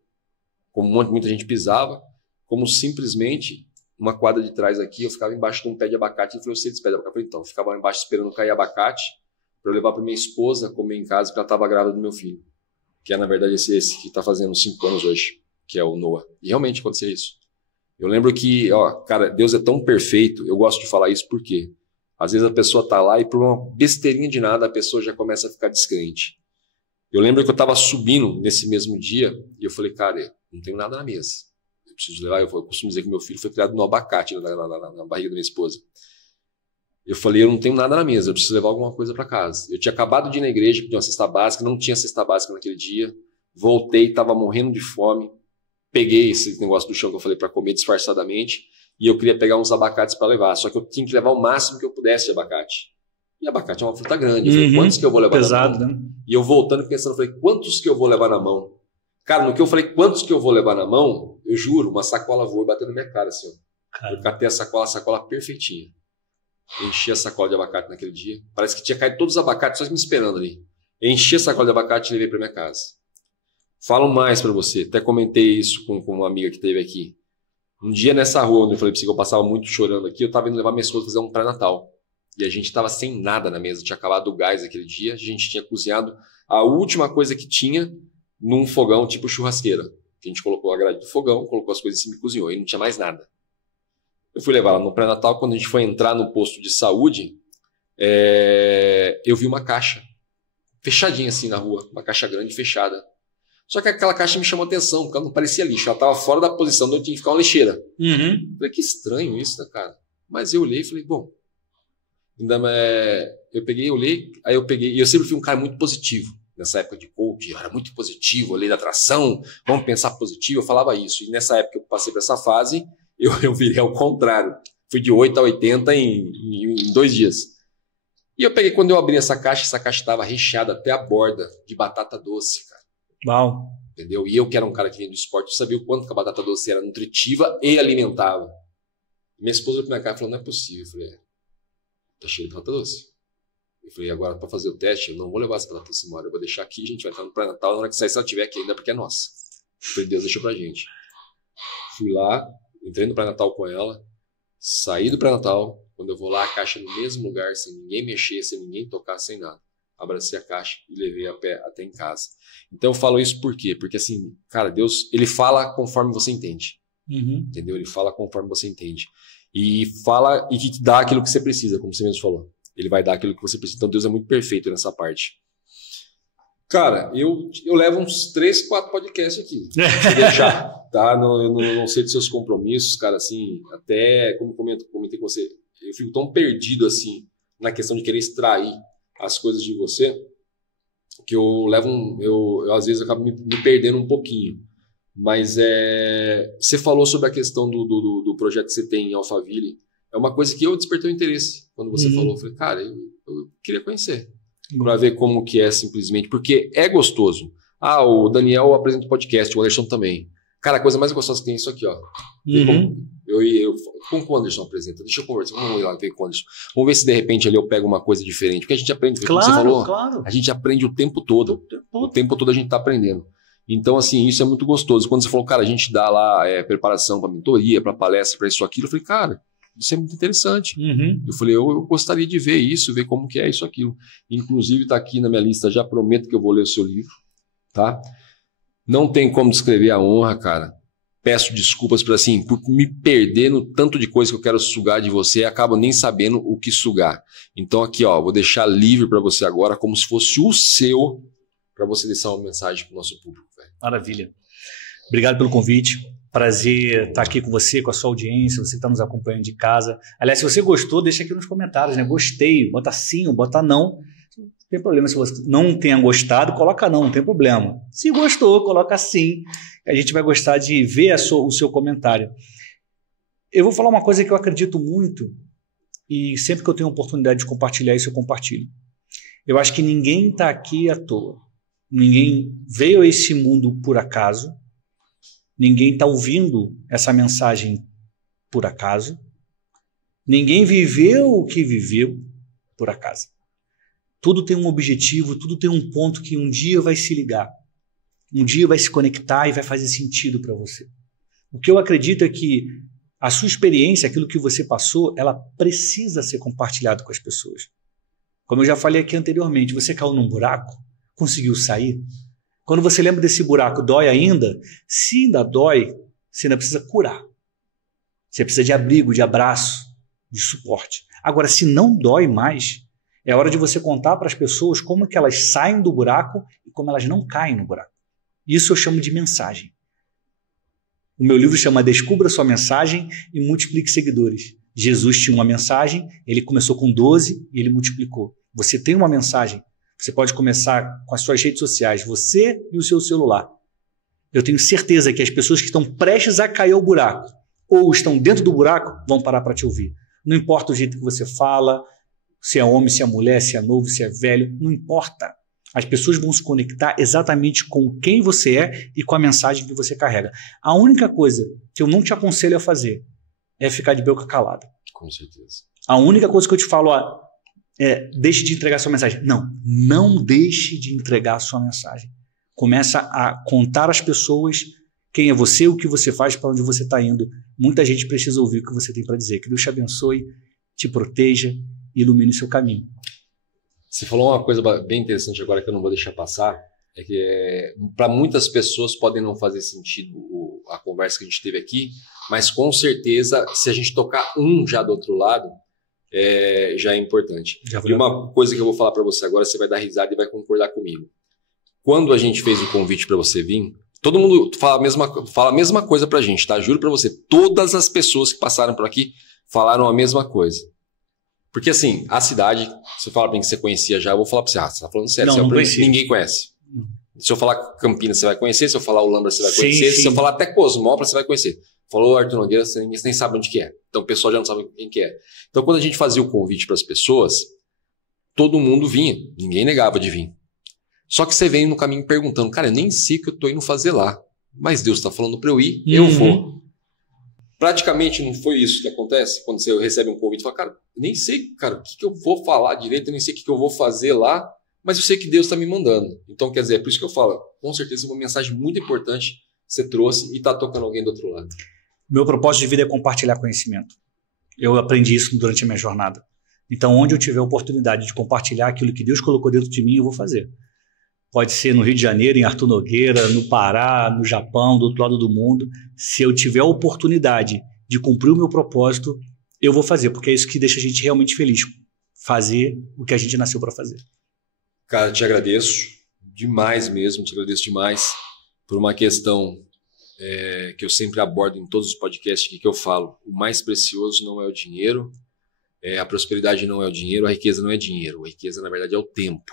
como muita gente pisava, como simplesmente uma quadra de trás aqui, eu ficava embaixo de um pé de abacate. Ele falou, eu sei desse pé de abacate. Eu falei, então, eu ficava lá embaixo esperando cair abacate para eu levar para minha esposa comer em casa, porque ela estava grávida do meu filho. Que é, na verdade, esse que está fazendo 5 anos hoje, que é o Noah. E realmente aconteceu isso. Eu lembro que, ó, cara, Deus é tão perfeito, eu gosto de falar isso porque às vezes a pessoa tá lá e por uma besteirinha de nada a pessoa já começa a ficar descrente. Eu lembro que eu estava subindo nesse mesmo dia e eu falei, cara, não tenho nada na mesa. Preciso levar, eu costumo dizer que meu filho foi criado no abacate, na barriga da minha esposa. Eu falei, eu não tenho nada na mesa, eu preciso levar alguma coisa para casa. Eu tinha acabado de ir na igreja, pedir uma cesta básica, não tinha cesta básica naquele dia. Voltei, estava morrendo de fome. Peguei esse negócio do chão que eu falei para comer disfarçadamente e eu queria pegar uns abacates para levar, só que eu tinha que levar o máximo que eu pudesse de abacate. E abacate é uma fruta grande. Eu falei, quantos que eu vou levar pesado, na mão? Né? E eu voltando pensando, eu falei, quantos que eu vou levar na mão? Cara, no que eu falei, quantos que eu vou levar na mão, eu juro, uma sacola voou e bateu na minha cara, assim, ó. Eu catei a sacola perfeitinha. Enchi a sacola de abacate naquele dia. Parece que tinha caído todos os abacates, só me esperando ali. Enchi a sacola de abacate e levei para minha casa. Falo mais para você, até comentei isso com uma amiga que teve aqui. Um dia nessa rua, onde eu falei pra você que eu passava muito chorando aqui, eu tava indo levar minha esposa fazer um pré-natal. E a gente tava sem nada na mesa, tinha acabado o gás aquele dia, a gente tinha cozinhado a última coisa que tinha num fogão tipo churrasqueira. A gente colocou a grade do fogão, colocou as coisas em cima e cozinhou, e não tinha mais nada. Eu fui levar ela no pré-natal, quando a gente foi entrar no posto de saúde, eu vi uma caixa, fechadinha assim na rua, uma caixa grande fechada. Só que aquela caixa me chamou a atenção, porque ela não parecia lixo, ela estava fora da posição onde eu tinha que ficar uma lixeira. Falei, que estranho isso, né, cara? Mas eu olhei e falei, bom, eu peguei, olhei, aí eu peguei, e eu sempre fui um cara muito positivo, nessa época de coach, eu era muito positivo, lei da atração, vamos pensar positivo, eu falava isso. E nessa época que eu passei por essa fase, eu virei ao contrário. Fui de 8 a 80 em 2 dias. E eu peguei, quando eu abri essa caixa estava recheada até a borda de batata doce, cara. Uau. Entendeu? E eu, que era um cara que vinha do esporte, eu sabia o quanto que a batata doce era nutritiva e alimentava. Minha esposa olhou pra minha cara e falou, não é possível. Eu falei, tá cheio de batata doce. Eu falei, agora para fazer o teste, eu não vou levar essa batata doce embora, eu vou deixar aqui, a gente vai estar no pré-natal, na hora que sair, se ela tiver aqui ainda, porque é nossa. Eu falei, Deus deixou pra gente. Fui lá, entrei no pré-natal com ela, saí do pré-natal, quando eu vou lá, a caixa no mesmo lugar, sem ninguém mexer, sem ninguém tocar, sem nada. Abracei a caixa e levei a pé até em casa. Então eu falo isso por quê? Porque assim, cara, Deus, ele fala conforme você entende. Entendeu? Ele fala conforme você entende. E fala e te dá aquilo que você precisa, como você mesmo falou. Ele vai dar aquilo que você precisa. Então Deus é muito perfeito nessa parte. Cara, eu levo uns 3, 4 podcasts aqui. Se deixar, tá? Eu não sei dos seus compromissos, cara, assim, até como comentei com você, eu fico tão perdido assim na questão de querer extrair as coisas de você, que eu às vezes acabo me perdendo um pouquinho. Mas você falou sobre a questão do projeto que você tem em Alphaville. É uma coisa que eu despertei o interesse. Quando você falou, eu falei, cara, eu queria conhecer. Para ver como que é simplesmente. Porque é gostoso. O Daniel apresenta o podcast, o Anderson também. Cara, a coisa mais gostosa que tem é isso aqui, ó. Como que o Anderson apresenta? Deixa eu conversar. Vamos ir lá ver com o Anderson. Vamos ver se de repente ali eu pego uma coisa diferente. Porque a gente aprende, como você falou, a gente aprende o tempo todo. O tempo todo a gente está aprendendo. Então, assim, isso é muito gostoso. Quando você falou, cara, a gente dá lá preparação para mentoria, para palestra, para isso, aquilo, eu falei, cara, isso é muito interessante. Eu falei, eu gostaria de ver isso, ver como que é isso, aquilo. Inclusive, está aqui na minha lista, já prometo que eu vou ler o seu livro, tá? Não tem como descrever a honra, cara. Peço desculpas por me perder no tanto de coisa que eu quero sugar de você e acabo nem sabendo o que sugar. Então aqui, ó, vou deixar livre para você agora, como se fosse o seu, para você deixar uma mensagem para o nosso público. Véio. Maravilha. Obrigado pelo convite. Prazer estar aqui com você, com a sua audiência, você que está nos acompanhando de casa. Aliás, se você gostou, deixa aqui nos comentários, né? Gostei, bota sim ou bota não. Não tem problema. Se você não tenha gostado, coloca não tem problema. Se gostou, coloca sim. A gente vai gostar de ver o seu comentário. Eu vou falar uma coisa que eu acredito muito e sempre que eu tenho a oportunidade de compartilhar isso, eu compartilho. Eu acho que ninguém está aqui à toa. Ninguém veio a esse mundo por acaso. Ninguém está ouvindo essa mensagem por acaso. Ninguém viveu o que viveu por acaso. Tudo tem um objetivo, tudo tem um ponto que um dia vai se ligar. Um dia vai se conectar e vai fazer sentido para você. O que eu acredito é que a sua experiência, aquilo que você passou, ela precisa ser compartilhada com as pessoas. Como eu já falei aqui anteriormente, você caiu num buraco, conseguiu sair. Quando você lembra desse buraco, dói ainda? Se ainda dói, você ainda precisa curar. Você precisa de abrigo, de abraço, de suporte. Agora, se não dói mais, é hora de você contar para as pessoas como é que elas saem do buraco e como elas não caem no buraco. Isso eu chamo de mensagem. O meu livro chama Descubra Sua Mensagem e Multiplique Seguidores. Jesus tinha uma mensagem, ele começou com 12 e ele multiplicou. Você tem uma mensagem. Você pode começar com as suas redes sociais, você e o seu celular. Eu tenho certeza que as pessoas que estão prestes a cair ao buraco ou estão dentro do buraco vão parar para te ouvir. Não importa o jeito que você fala, se é homem, se é mulher, se é novo, se é velho, não importa. As pessoas vão se conectar exatamente com quem você é e com a mensagem que você carrega. A única coisa que eu não te aconselho a fazer é ficar de boca calada. Com certeza. A única coisa que eu te falo deixe de entregar a sua mensagem. Não deixe de entregar a sua mensagem. Começa a contar às pessoas Quem é você, o que você faz, para onde você está indo. Muita gente precisa ouvir o que você tem para dizer. Que Deus te abençoe, te proteja e ilumine o seu caminho. Você falou uma coisa bem interessante agora que eu não vou deixar passar, é que para muitas pessoas pode não fazer sentido a conversa que a gente teve aqui, mas com certeza, se a gente tocar já do outro lado, já é importante. E uma coisa que eu vou falar para você agora, você vai dar risada e vai concordar comigo. Quando a gente fez o convite para você vir, todo mundo fala a mesma coisa pra gente, tá? Juro pra você, todas as pessoas que passaram por aqui falaram a mesma coisa. Porque assim, a cidade, se eu falar pra mim que você conhecia já, eu vou falar pra você, você tá falando sério, não conhecia. Ninguém conhece. Se eu falar Campinas, você vai conhecer, se eu falar Olambra, você vai conhecer, sim. se eu falar até Cosmópolis, você vai conhecer. Falou Arthur Nogueira, você nem sabe onde que é. Então o pessoal já não sabe quem que é. Então quando a gente fazia o convite pras pessoas, todo mundo vinha, ninguém negava de vir. Só que você vem no caminho perguntando, cara, eu nem sei o que eu tô indo fazer lá, mas Deus está falando para eu ir, eu vou. Praticamente não foi isso que acontece quando você recebe um convite e fala, cara, eu nem sei, cara, o que eu vou falar direito, eu nem sei o que eu vou fazer lá, mas eu sei que Deus está me mandando. Então, quer dizer, é por isso que eu falo, com certeza uma mensagem muito importante você trouxe e está tocando alguém do outro lado. Meu propósito de vida é compartilhar conhecimento. Eu aprendi isso durante a minha jornada. Então, onde eu tiver a oportunidade de compartilhar aquilo que Deus colocou dentro de mim, eu vou fazer. Pode ser no Rio de Janeiro, em Arthur Nogueira, no Pará, no Japão, do outro lado do mundo. Se eu tiver a oportunidade de cumprir o meu propósito, eu vou fazer, porque é isso que deixa a gente realmente feliz. Fazer o que a gente nasceu para fazer. Cara, te agradeço demais mesmo, te agradeço demais por uma questão que eu sempre abordo em todos os podcasts que eu falo. O mais precioso não é o dinheiro, a prosperidade não é o dinheiro, a riqueza não é dinheiro. A riqueza, na verdade, é o tempo.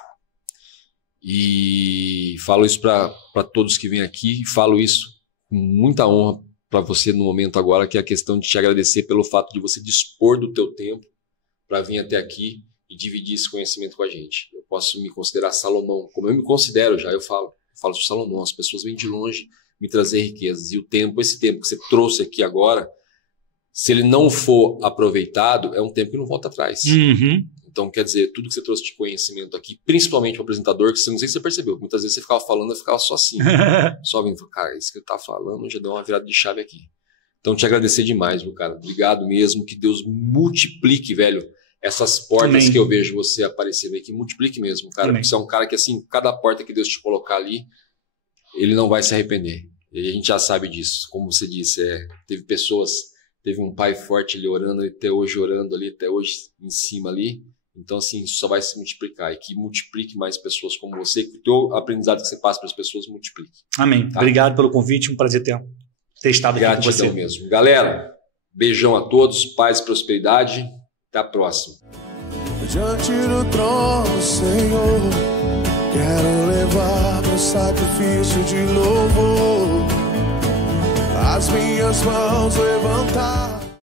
E falo isso para todos que vêm aqui, e falo isso com muita honra para você no momento agora, que é a questão de te agradecer pelo fato de você dispor do teu tempo para vir até aqui e dividir esse conhecimento com a gente. Eu posso me considerar Salomão, como eu me considero já, eu falo sobre Salomão, as pessoas vêm de longe me trazer riquezas, e esse tempo que você trouxe aqui agora, se ele não for aproveitado, é um tempo que não volta atrás. Então, quer dizer, tudo que você trouxe de conhecimento aqui, principalmente para o apresentador, que você não sei se você percebeu, muitas vezes você ficava falando, eu ficava só assim, só vindo, cara, isso que ele tá falando já deu uma virada de chave aqui. Então, te agradecer demais, meu cara, obrigado mesmo, que Deus multiplique, velho, essas portas Amém. Que eu vejo você aparecendo aí, que multiplique mesmo, cara, Amém. Porque você é um cara que, assim, cada porta que Deus te colocar ali, ele não vai se arrepender, e a gente já sabe disso, como você disse, teve um pai forte ali orando, até hoje orando ali, até hoje em cima ali. Então, assim, isso só vai se multiplicar. E que multiplique mais pessoas como você, que o teu aprendizado que você passa para as pessoas multiplique. Amém. Tá? Obrigado pelo convite, um prazer ter estado aqui com você. Gratidão mesmo. Galera, beijão a todos, paz e prosperidade. Até a próxima. Diante do trono, Senhor, quero levar meu sacrifício de louvor, as minhas mãos levantar.